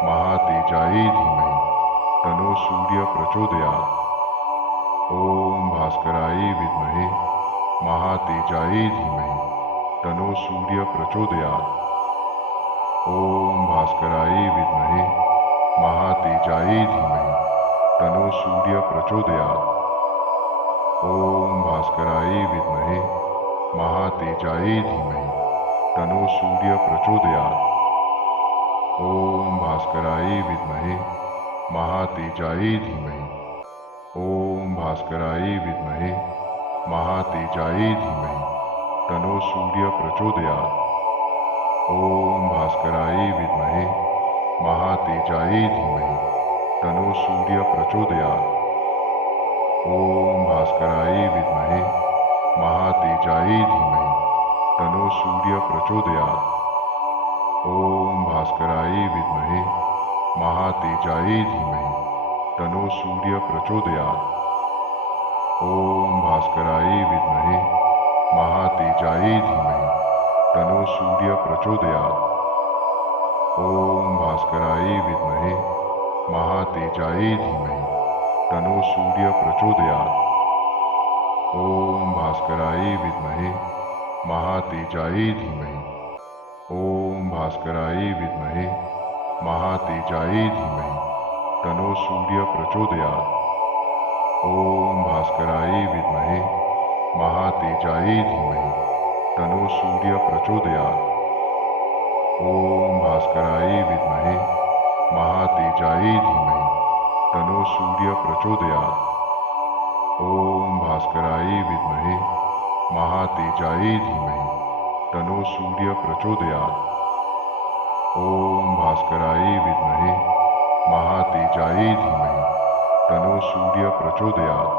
महातेजाय धीमहि तनो सूर्य प्रचोदयात्। ओम भास्कराय विद्महे महातेजाय धीमहि तनो सूर्य प्रचोदयात्। ओम भास्कराय विद्महे महातेजाय धीमहि तनो सूर्य प्रचोदयात्। ओम भास्कराय विद्महे महातेजाय धीमहि तनो सूर्य प्रचोदयात्। ओम भास्कराय विद्महे महातेजाय धीमहि। ओम भास्कराय विद्महे महातेजाय धीमहि तनो सूर्य प्रचोदयात्। ओम भास्कराय विद्महे महातेजाय धीमहि तनो सूर्य प्रचोदयात्। ओम भास्कराय विद्महे महातेजाय धीमहि तनो सूर्य प्रचोदयात्। ओम भास्कराय विद्महे महातेजाय धीमहि तनो सूर्य प्रचोदयात्। ओम भास्कराय विद्महे महातेजाय धीमहि तनो सूर्य प्रचोदयात्। ओम भास्कराय विद्महे महातेजाय धीमहि तनो सूर्य प्रचोदयात्। ओम भास्कराय विद्महे महातेजाय धीमहि। ओम भास्कराय विद्महे महातेजाय धीमहि तनो सूर्य प्रचोदयात्। ओम भास्कराय विद्महे महातेजाय धीमहि तनो सूर्य प्रचोदयात्। ओम भास्कराय विद्महे महातेजाय धीमहि तनो सूर्य प्रचोदयात्। ओम भास्कराय विद्महे महातेजाय धीमहि तनो सूर्य प्रचोदयात्। ओम भास्कराय विद्महे महातेजाय धीमहि तनो सूर्य प्रचोदयात्।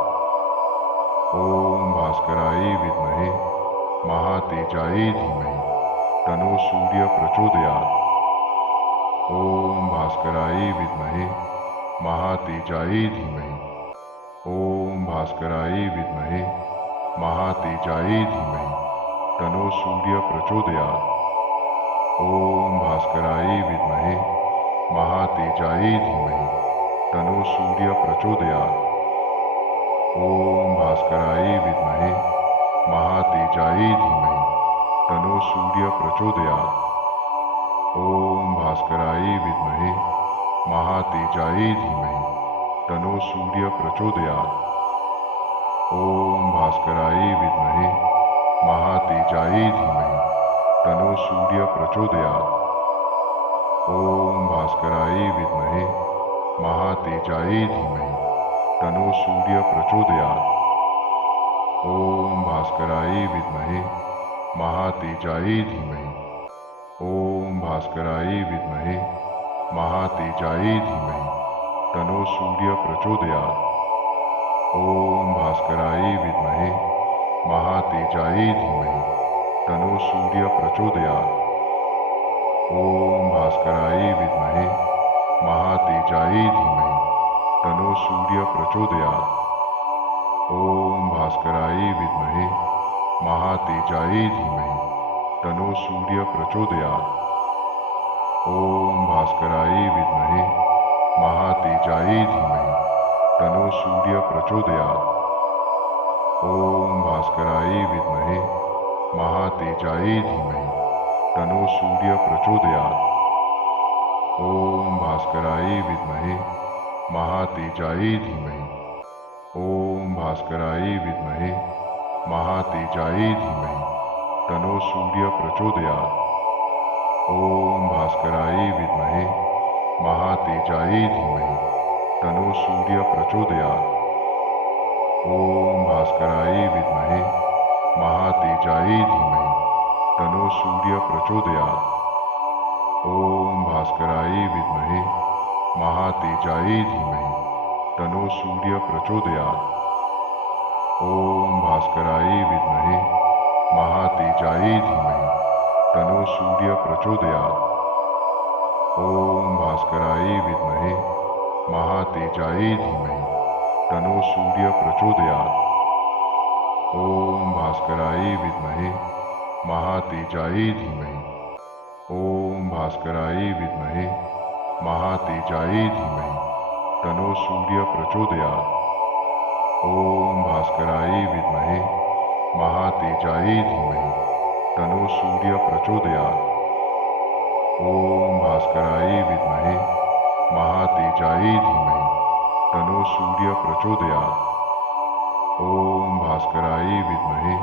ओम भास्कराय विद्महे महातेजाय धीमहि तनो सूर्य प्रचोदयात्। ओम भास्कराय विद्महे महातेजाय धीमहि। ओम भास्कराय विद्महे महातेजाय धीमहि तनो सूर्य प्रचोदयात्। ओम भास्कराय विद्महे महातेजाय धीमहि तनो सूर्य प्रचोदयात्। ओम भास्कराय विद्महे महातेजाय धीमहि तनो सूर्य प्रचोदयात्। ओम भास्कराय विद्महे महातेजाय धीमहि तनो सूर्य प्रचोदयात्। ओम भास्कराय विद्महे महातेजाय धीमहि तनो सूर्य प्रचोदयात्। ओम भास्कराय विद्महे महातेजाय धीमहि तनो सूर्य प्रचोदयात्। ओम भास्कराय विद्महे महातेजाय धीमहि। ओम भास्कराय विद्महे महातेजाय धीमहि तनो सूर्य प्रचोदयात्। ओम भास्कराय विद्महे महातेजाय धीमहि तनो सूर्य प्रचोदयात्। ओम भास्कराय विद्महे महातेजाय धीमहि तनो सूर्य प्रचोदयात्। ओम भास्कराय विद्महे महातेजाय धीमहि तनो सूर्य प्रचोदयात्। ओम भास्कराय विद्महे महातेजाय धीमहि तनो सूर्य प्रचोदयात्। ओम भास्कराय विद्महे महातेजाय धीमहि तनो सूर्य प्रचोदयात्। ओम भास्कराय विद्महे महातेजाय धीमहि। ओम भास्कराय विद्महे महातेजाय धीमहि तनो सूर्य प्रचोदयात्। ओम भास्कराय विद्महे महातेजाय धीमहि तनो सूर्य प्रचोदयात्। ओम भास्कराय विद्महे महातेजाय धीमहि तनो सूर्य प्रचोदयात्। ओम भास्कराय विद्महे महातेजाय धीमहि तनो सूर्य प्रचोदयात्। ओम भास्कराय विद्महे महातेजाय धीमहि तनो सूर्य प्रचोदयात्। ओम भास्कराय विद्महे महातेजाय धीमहि तनो सूर्य प्रचोदयात्। ओम भास्कराय विद्महे महातेजाय धीमहि। ओम भास्कराय विद्महे महातेजाय धीमहि तनो सूर्य प्रचोदयात्। ओम भास्कराय विद्महे महातेजाय धीमहि तनो सूर्य प्रचोदयात्। ओम भास्कराय विद्महे महातेजाय धीमहि तनो सूर्य प्रचोदयात्। ओम भास्कराय विद्महे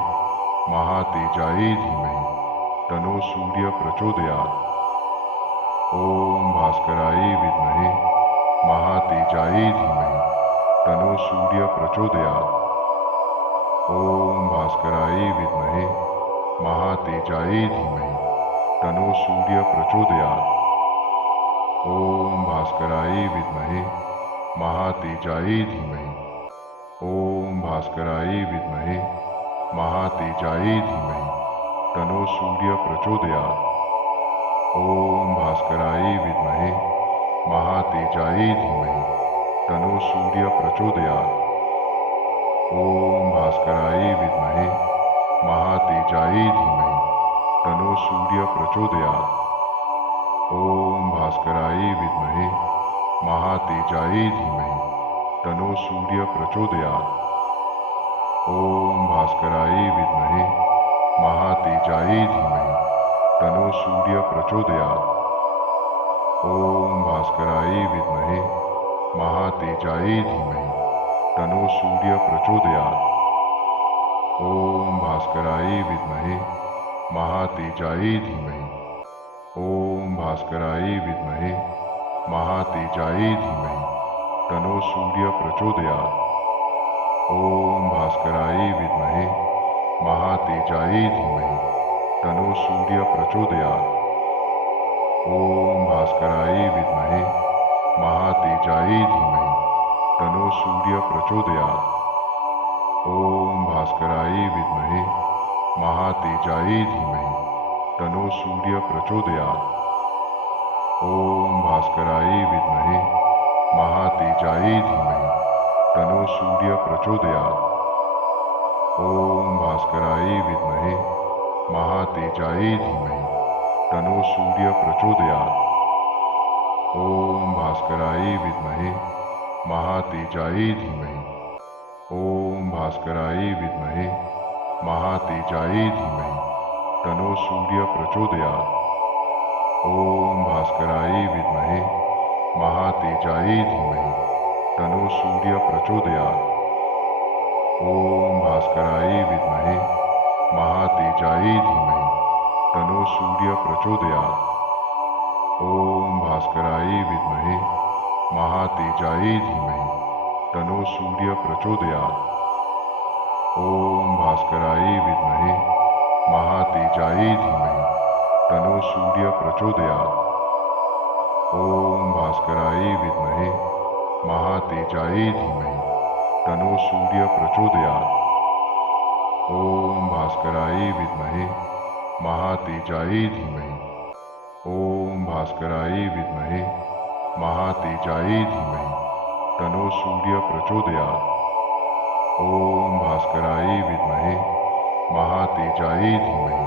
महातेजाय धीमहि तनो सूर्य प्रचोदयात्। ओम भास्कराय विद्महे महातेजाय धीमहि तनो सूर्य प्रचोदयात्। ओम भास्कराय विद्महे महातेजाय धीमहि तनो सूर्य प्रचोदयात्। ओम भास्कराय विद्महे महातेजाय धीमहि। ओम भास्कराय विद्महे महातेजाय धीमहि तनो सूर्य प्रचोदयात्। ओम भास्कराय विद्महे महातेजाय धीमहि तनो सूर्य प्रचोदयात्। ओम भास्कराय विद्महे महातेजाय धीमहि तनो सूर्य प्रचोदयात्। ओम भास्कराय विद्महे महातेजाय धीमहि तनो सूर्य प्रचोदयात्। ओम भास्कराय विद्महे महातेजाय धीमहि तनो सूर्य प्रचोदयात्। ओम भास्कराय विद्महे महातेजाय धीमहि तनो सूर्य प्रचोदयात्। ओम भास्कराय विद्महे महातेजाय धीमहि। ओम भास्कराय विद्महे महातेजाय धीमहि तनो सूर्य प्रचोदयात्। ओम भास्कराय विद्महे महातेजाय धीमहि तनो सूर्य प्रचोदयात्। ओम भास्कराय विद्महे महातेजाय धीमहि तनो सूर्य प्रचोदयात्। ओम भास्कराय विद्महे महातेजाय धीमहि तनो सूर्य प्रचोदयात्। ओम भास्कराय विद्महे महातेजाय धीमहि तनो सूर्य प्रचोदयात्। ओम भास्कराय विद्महे महातेजाय धीमहि तनो सूर्य प्रचोदयात्। ओम भास्कराय विद्महे महातेजाय धीमहि। ओम भास्कराय विद्महे महातेजाय धीमहि तनो सूर्य प्रचोदयात्। ओम भास्कराय विद्महे महातेजाय धीमहि तनो सूर्य प्रचोदयात्। ओम भास्कराय विद्महे महातेजाय धीमहि तनो सूर्य प्रचोदयात्। ओम भास्कराय विद्महे महातेजाय धीमहि तनो सूर्य प्रचोदयात्। ओम भास्कराय विद्महे महातेजाय धीमहि तनो सूर्य प्रचोदयात्। ओम भास्कराय विद्महे महातेजाय धीमहि तनो सूर्य प्रचोदयात्। ओम भास्कराय विद्महे महातेजाय धीमहि। ओम भास्कराय विद्महे महातेजाय धीमहि तनो सूर्य प्रचोदयात्। ओम भास्कराय विद्महे महातेजाय धीमहि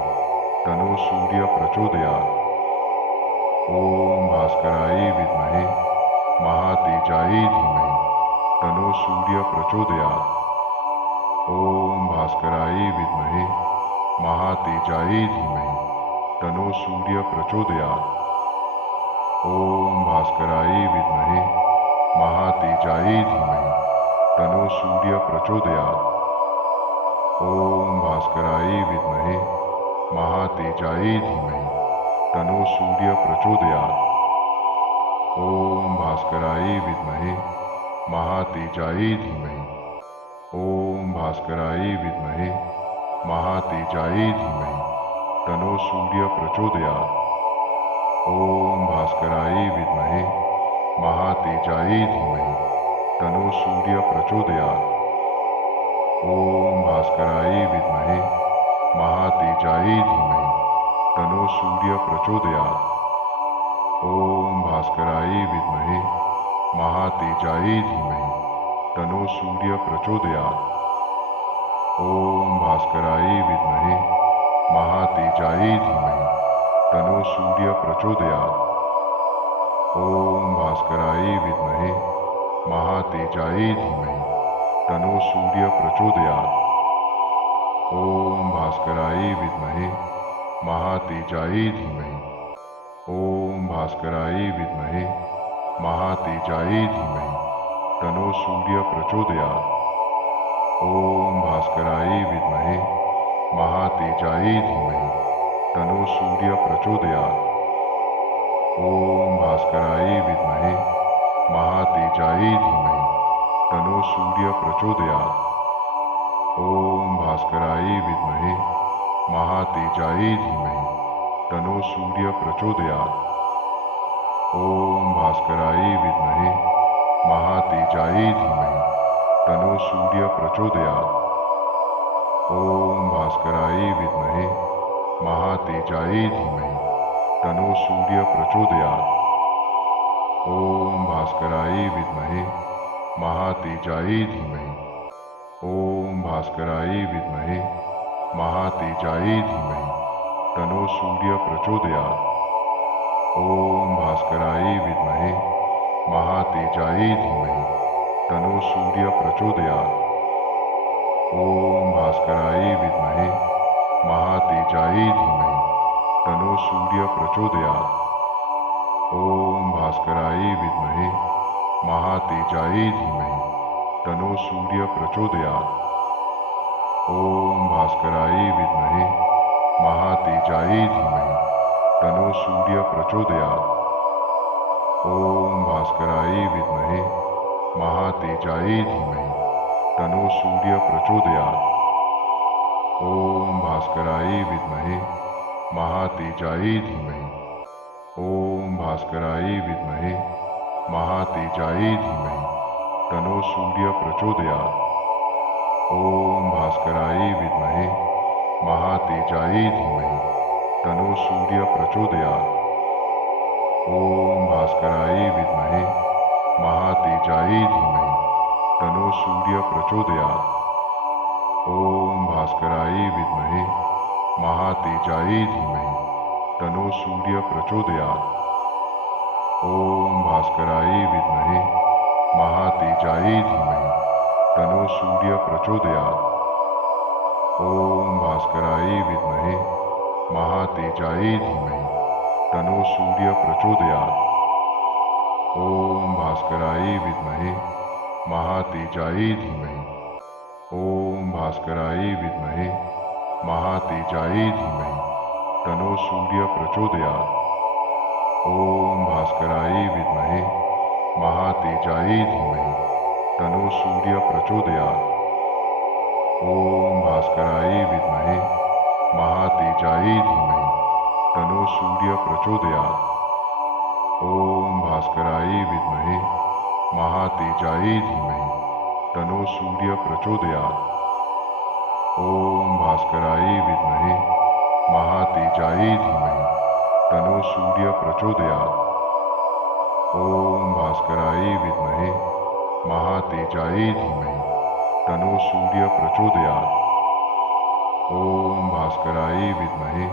तनो सूर्य प्रचोदयात्। ओम भास्कराय विद्महे महातेजाय धीमहि तनो सूर्य प्रचोदयात्। ओम भास्कराय विद्महे महातेजाय धीमहि तनो सूर्य प्रचोदयात्। ओम भास्कराय विद्महे महातेजाय धीमहि तनो सूर्य प्रचोदयात्। ओम भास्कराय विद्महे महातेजाय धीमहि तनो सूर्य प्रचोदयात्। ओम भास्कराय विद्महे महातेजाय धीमहि। ओम भास्कराय विद्महे महातेजाय धीमहि तनो सूर्य प्रचोदयात्। ओम भास्कराय विद्महे महातेजाय धीमहि तनो सूर्य प्रचोदयात्। ओम भास्कराय विद्महे महातेजाय धीमहि तनो सूर्य प्रचोदयात्। ओम भास्कराय विद्महे महातेजाय धीमहि तनो सूर्य प्रचोदयात्। ओम भास्कराय विद्महे महातेजाय धीमहि तनो सूर्य प्रचोदयात्। ओम भास्कराय विद्महे महातेजाय धीमहि तनो सूर्य प्रचोदयात्। ओम भास्कराय विद्महे महातेजाय धीमहि। ओम भास्कराय विद्महे महातेजाय धीमहि तनो सूर्य प्रचोदयात्। ओम भास्कराय विद्महे महातेजाय धीमहि तनो सूर्य प्रचोदयात्। ओम भास्कराय विद्महे महातेजाय धीमहि तनो सूर्य प्रचोदयात्। ओम भास्कराय विद्महे महातेजाय धीमहि तनो सूर्य प्रचोदयात्। ओम भास्कराय विद्महे महातेजाय धीमहि तनो सूर्य प्रचोदयात्। ओम भास्कराय विद्महे महातेजाय धीमहि तनो सूर्य प्रचोदयात्। ओम भास्कराय विद्महे महातेजाय धीमहि। ओम भास्कराय विद्महे महातेजाय धीमहि तनो सूर्य प्रचोदयात्। ओम भास्कराय विद्महे महातेजाय धीमहि तनो सूर्य प्रचोदयात्। ओम भास्कराय विद्महे महातेजाय धीमहि तनो सूर्य प्रचोदयात्। ओम भास्कराय विद्महे महातेजाय धीमहि तनो सूर्य प्रचोदयात्। ओम भास्कराय विद्महे महातेजाय धीमहि तनो सूर्य प्रचोदयात्। ओम भास्कराय विद्महे महातेजाय धीमहि तनो सूर्य प्रचोदयात्। ओम भास्कराय विद्महे महातेजाय धीमहि। ओम भास्कराय विद्महे महातेजाय धीमहि तनो सूर्य प्रचोदयात्। ओम भास्कराय विद्महे महातेजाय धीमहि तनो सूर्य प्रचोदयात्। ओम भास्कराय विद्महे महातेजाय धीमहि तनो सूर्य प्रचोदयात्। ओम भास्कराय विद्महे महातेजाय धीमहि तनो सूर्य प्रचोदयात्। ओम भास्कराय विद्महे महातेजाय धीमहि तनो सूर्य प्रचोदयात्। ओम भास्कराय विद्महे महातेजाय धीमहि तनो सूर्य प्रचोदयात्। ओम भास्कराय विद्महे महातेजाय धीमहि। ओम भास्कराय विद्महे महातेजाय धीमहि तनो सूर्य प्रचोदयात्। ओम भास्कराय विद्महे महातेजाय धीमहि तनो सूर्य प्रचोदयात्। ओम भास्कराय विद्महे महातेजाय धीमहि तनो सूर्य प्रचोदयात्। ओम भास्कराय विद्महे महातेजाय धीमहि तनो सूर्य प्रचोदयात्। ओम भास्कराय विद्महे महातेजाय धीमहि तनो सूर्य प्रचोदयात्। ओम भास्कराय विद्महे महातेजाय धीमहि तनो सूर्य प्रचोदयात्। ओम भास्कराय विद्महे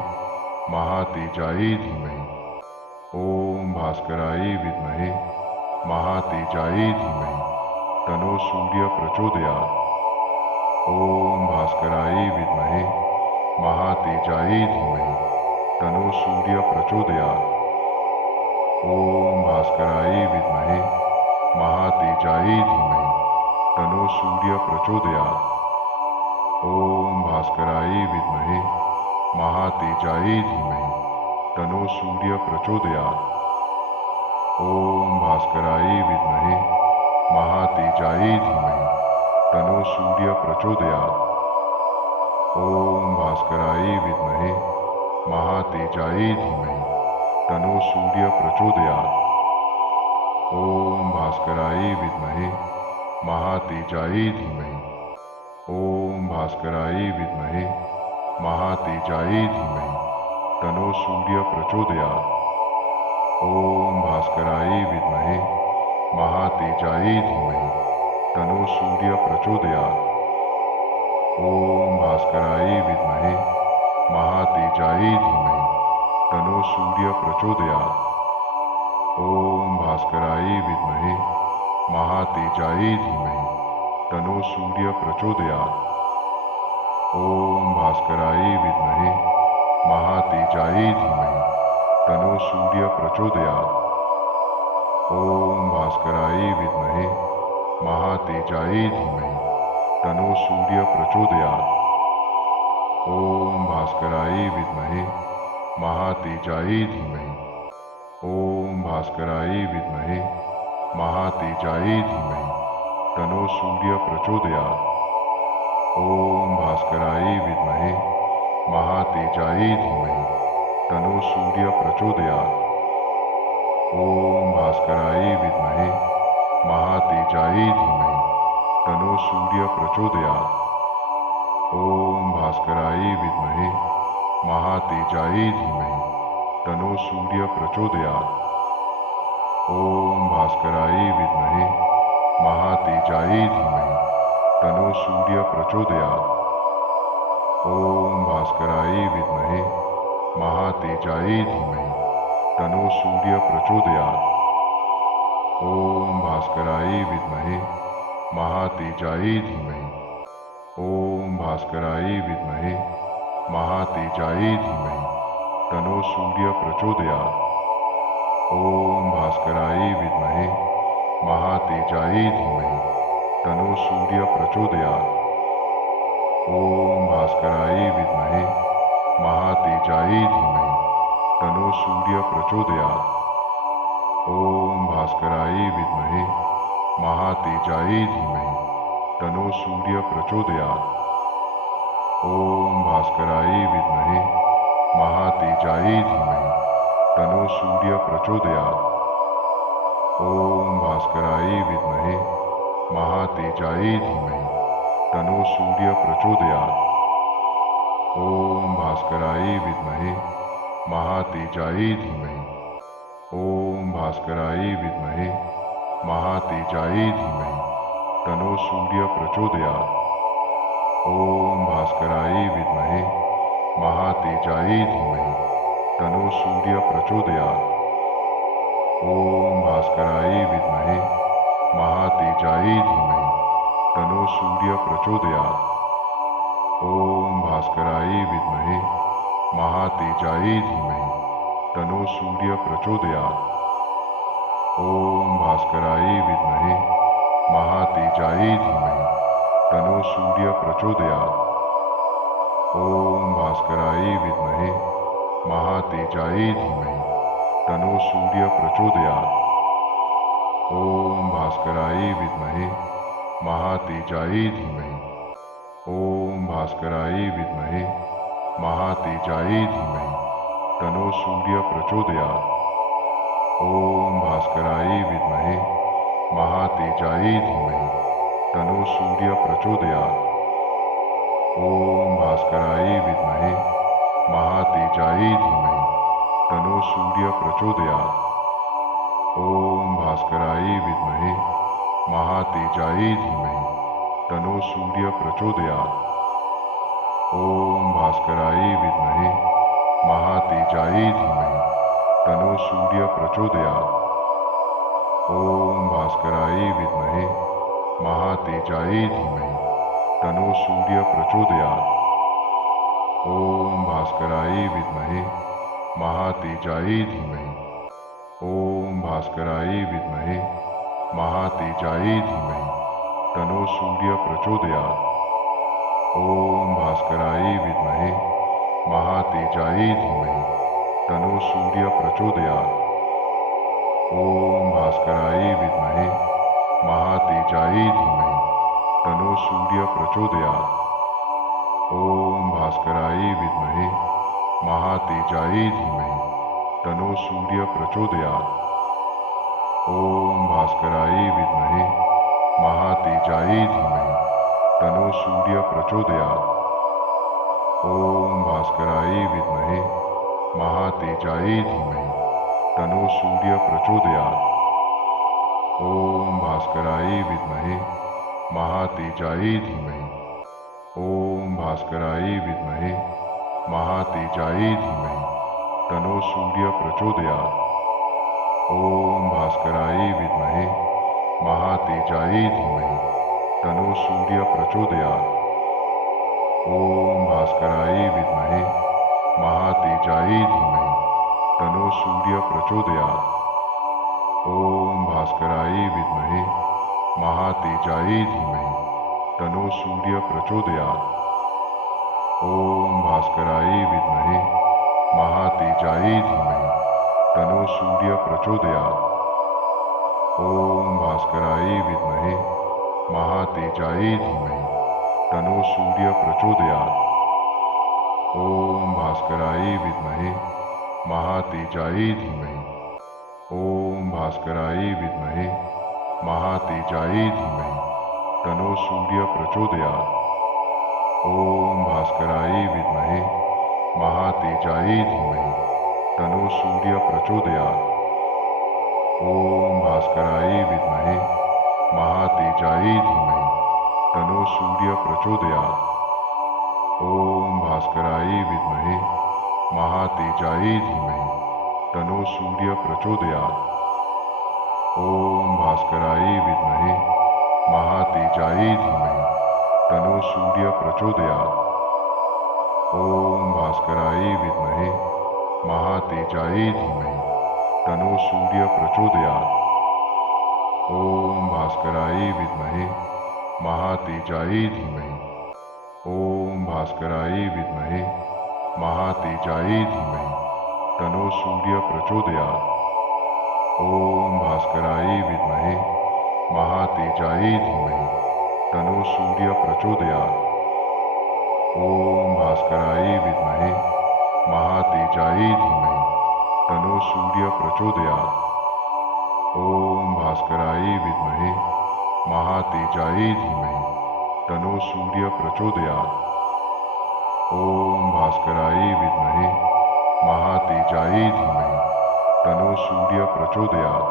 महातेजाय धीमहि। ओम भास्कराय विद्महे महातेजाय धीमहि तनो सूर्य प्रचोदयात्। ओम भास्कराय विद्महे महातेजाय धीमहि तनो सूर्य प्रचोदयात्। ओम भास्कराय विद्महे महातेजाय धीमहि तनो सूर्य प्रचोदयात्। ओम भास्कराय विद्महे महातेजाय धीमहि तनो सूर्य प्रचोदयात्। ओम भास्कराय विद्महे महातेजाय धीमहि तनो सूर्य प्रचोदयात्। ओम भास्कराय विद्महे महातेजाय धीमहि तनो सूर्य प्रचोदयात्। ओम भास्कराय विद्महे महातेजाय धीमहि। ओम भास्कराय विद्महे महातेजाय धीमहि तनो सूर्य प्रचोदयात्। ओम भास्कराय विद्महे महातेजाय धीमहि तनो सूर्य प्रचोदयात्। ओम भास्कराय विद्महे महातेजाय धीमहि तनो सूर्य प्रचोदयात्। ओम भास्कराय विद्महे महातेजाय धीमहि तनो सूर्य प्रचोदयात्। ओम भास्कराय विद्महे महातेजाय धीमहि तनो सूर्य प्रचोदयात्। ओम भास्कराय विद्महे महातेजाय धीमहि तनो सूर्य प्रचोदयात्। ओम भास्कराय विद्महे महातेजाय धीमहि। ओम भास्कराय विद्महे महातेजाय धीमहि तनो सूर्य प्रचोदयात्। ओम भास्कराय विद्महे महातेजाय धीमहि तनो सूर्य प्रचोदयात्। ओम भास्कराय विद्महे महातेजाय धीमहि तनो सूर्य प्रचोदयात्। ओम भास्कराय विद्महे महातेजाय धीमहि तनो सूर्य प्रचोदयात्। ओम भास्कराय विद्महे महातेजाय धीमहि तनो सूर्य प्रचोदयात्। ओम भास्कराय विद्महे महातेजाय धीमहि तनो सूर्य प्रचोदयात्। ओम भास्कराय विद्महे महातेजाय धीमहि। ओम भास्कराय विद्महे महातेजाय धीमहि तनो सूर्य प्रचोदयात्। ओम भास्कराय विद्महे महातेजाय धीमहि तनो सूर्य प्रचोदयात्। ओम भास्कराय विद्महे महातेजाय धीमहि तनो सूर्य प्रचोदयात्। ओम भास्कराय विद्महे महातेजाय धीमहि तनो सूर्य प्रचोदयात्। ओम भास्कराय विद्महे महातेजाय धीमहि तनो सूर्य प्रचोदयात्। ओम भास्कराय विद्महे महातेजाय धीमहि तनो सूर्य प्रचोदयात्। ओम भास्कराय विद्महे महातेजाय धीमहि। ओम भास्कराय विद्महे महातेजाय धीमहि तनो सूर्य प्रचोदयात्। ओम भास्कराय विद्महे महातेजाय धीमहि तनो सूर्य प्रचोदयात्। ओम भास्कराय विद्महे महातेजाय धीमहि तनो सूर्य प्रचोदयात्। ओम भास्कराय विद्महे महातेजाय धीमहि तनो सूर्य प्रचोदयात्। ओम भास्कराय विद्महे महातेजाय धीमहि तनो सूर्य प्रचोदयात्। ओम भास्कराय विद्महे महातेजाय धीमहि तनो सूर्य प्रचोदयात्। ओम भास्कराय विद्महे महातेजाय धीमहि। ओम भास्कराय विद्महे महातेजाय धीमहि तनो सूर्य प्रचोदयात्। ओम भास्कराय विद्महे महातेजाय धीमहि तनो सूर्य प्रचोदयात्। ओम भास्कराय विद्महे महातेजाय धीमहि तनो सूर्य प्रचोदयात्। ओम भास्कराय विद्महे महातेजाय धीमहि तनो सूर्य प्रचोदयात्। ओम भास्कराय विद्महे महातेजाय धीमहि तनो सूर्य प्रचोदयात्। ओम भास्कराय विद्महे महातेजाय धीमहि तनो सूर्य प्रचोदयात्। ओम भास्कराय विद्महे महातेजाय धीमहि। ओम भास्कराय विद्महे महातेजाय धीमहि तनो सूर्य प्रचोदयात्। ओम भास्कराय विद्महे महातेजाय धीमहि तनो सूर्य प्रचोदयात्। ओम भास्कराय विद्महे महातेजाय धीमहि तनो सूर्य प्रचोदयात्। ओम भास्कराय विद्महे महातेजाय धीमहि तनो सूर्य प्रचोदयात्। ओम भास्कराय विद्महे महातेजाय धीमहि तनो सूर्य प्रचोदयात्। ओम भास्कराय विद्महे महातेजाय धीमहि तनो सूर्य प्रचोदयात्। ओम भास्कराय विद्महे महातेजाय धीमहि। ओम भास्कराय विद्महे महातेजाय धीमहि तनो सूर्य प्रचोदयात्। ओम भास्कराय विद्महे महातेजाय धीमहि तनो सूर्य प्रचोदयात्। ओम भास्कराय विद्महे महातेजाय धीमहि तनो सूर्य प्रचोदयात्। ओम भास्कराय विद्महे महातेजाय धीमहि तनो सूर्य प्रचोदयात्। ओम भास्कराय विद्महे महातेजाय धीमहि तनो सूर्य प्रचोदयात्। ओम भास्कराय विद्महे महातेजाय धीमहि तनो सूर्य प्रचोदयात्। ओम भास्कराय विद्महे महातेजाय धीमहि। ओम भास्कराय विद्महे महातेजाय धीमहि तनो सूर्य प्रचोदयात्। ओम भास्कराय विद्महे महातेजाय धीमहि तनो सूर्य प्रचोदयात्। ओम भास्कराय विद्महे महातेजाय धीमहि तनो सूर्य प्रचोदयात्। ओम भास्कराय विद्महे महातेजाय धीमहि तनो सूर्य प्रचोदयात्। ओम भास्कराय विद्महे महातेजाय धीमहि तनो सूर्य प्रचोदयात्। ओम भास्कराय विद्महे महातेजाय धीमहि तनो सूर्य प्रचोदयात्। ओम भास्कराय विद्महे महातेजाय धीमहि। ओम भास्कराय विद्महे महातेजाय धीमहि तनो सूर्य प्रचोदयात्। ओम भास्कराय विद्महे महातेजाय धीमहि तनो सूर्य प्रचोदयात्। ओम भास्कराय विद्महे महातेजाय धीमहि तनो सूर्य प्रचोदयात्। ओम भास्कराय विद्महे महातेजाय धीमहि तनो सूर्य प्रचोदयात्। ओम भास्कराय विद्महे महातेजाय धीमहि तनो सूर्य प्रचोदयात्।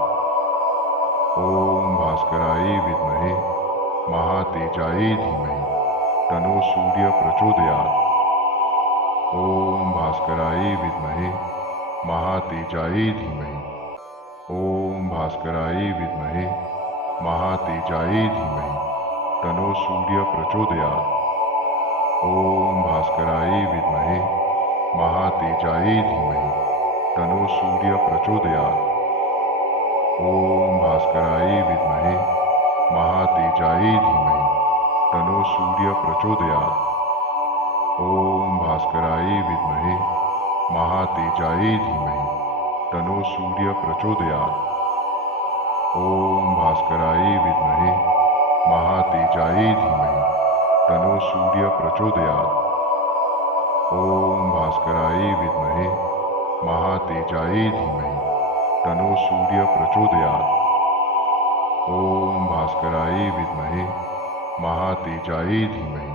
ओम भास्कराय विद्महे महातेजाय धीमहि तनो सूर्य प्रचोदयात्। ओम भास्कराय विद्महे महातेजाय धीमहि। ओम भास्कराय विद्महे महातेजाय धीमहि तनो सूर्य प्रचोदयात्। ओम भास्कराय विद्महे महातेजाय धीमहि तनो सूर्य प्रचोदयात्। ओम भास्कराय विद्महे महातेजाय धीमहि तनो सूर्य प्रचोदयात्। ओम भास्कराय विद्महे महातेजाय धीमहि तनो सूर्य प्रचोदयात्। ओम भास्कराय विद्महे महातेजाय धीमहि तनो सूर्य प्रचोदयात्। ओम भास्कराय विद्महे महातेजाय धीमहि तनो सूर्य प्रचोदयात्। ओम भास्कराय विद्महे महातेजाय धीमहि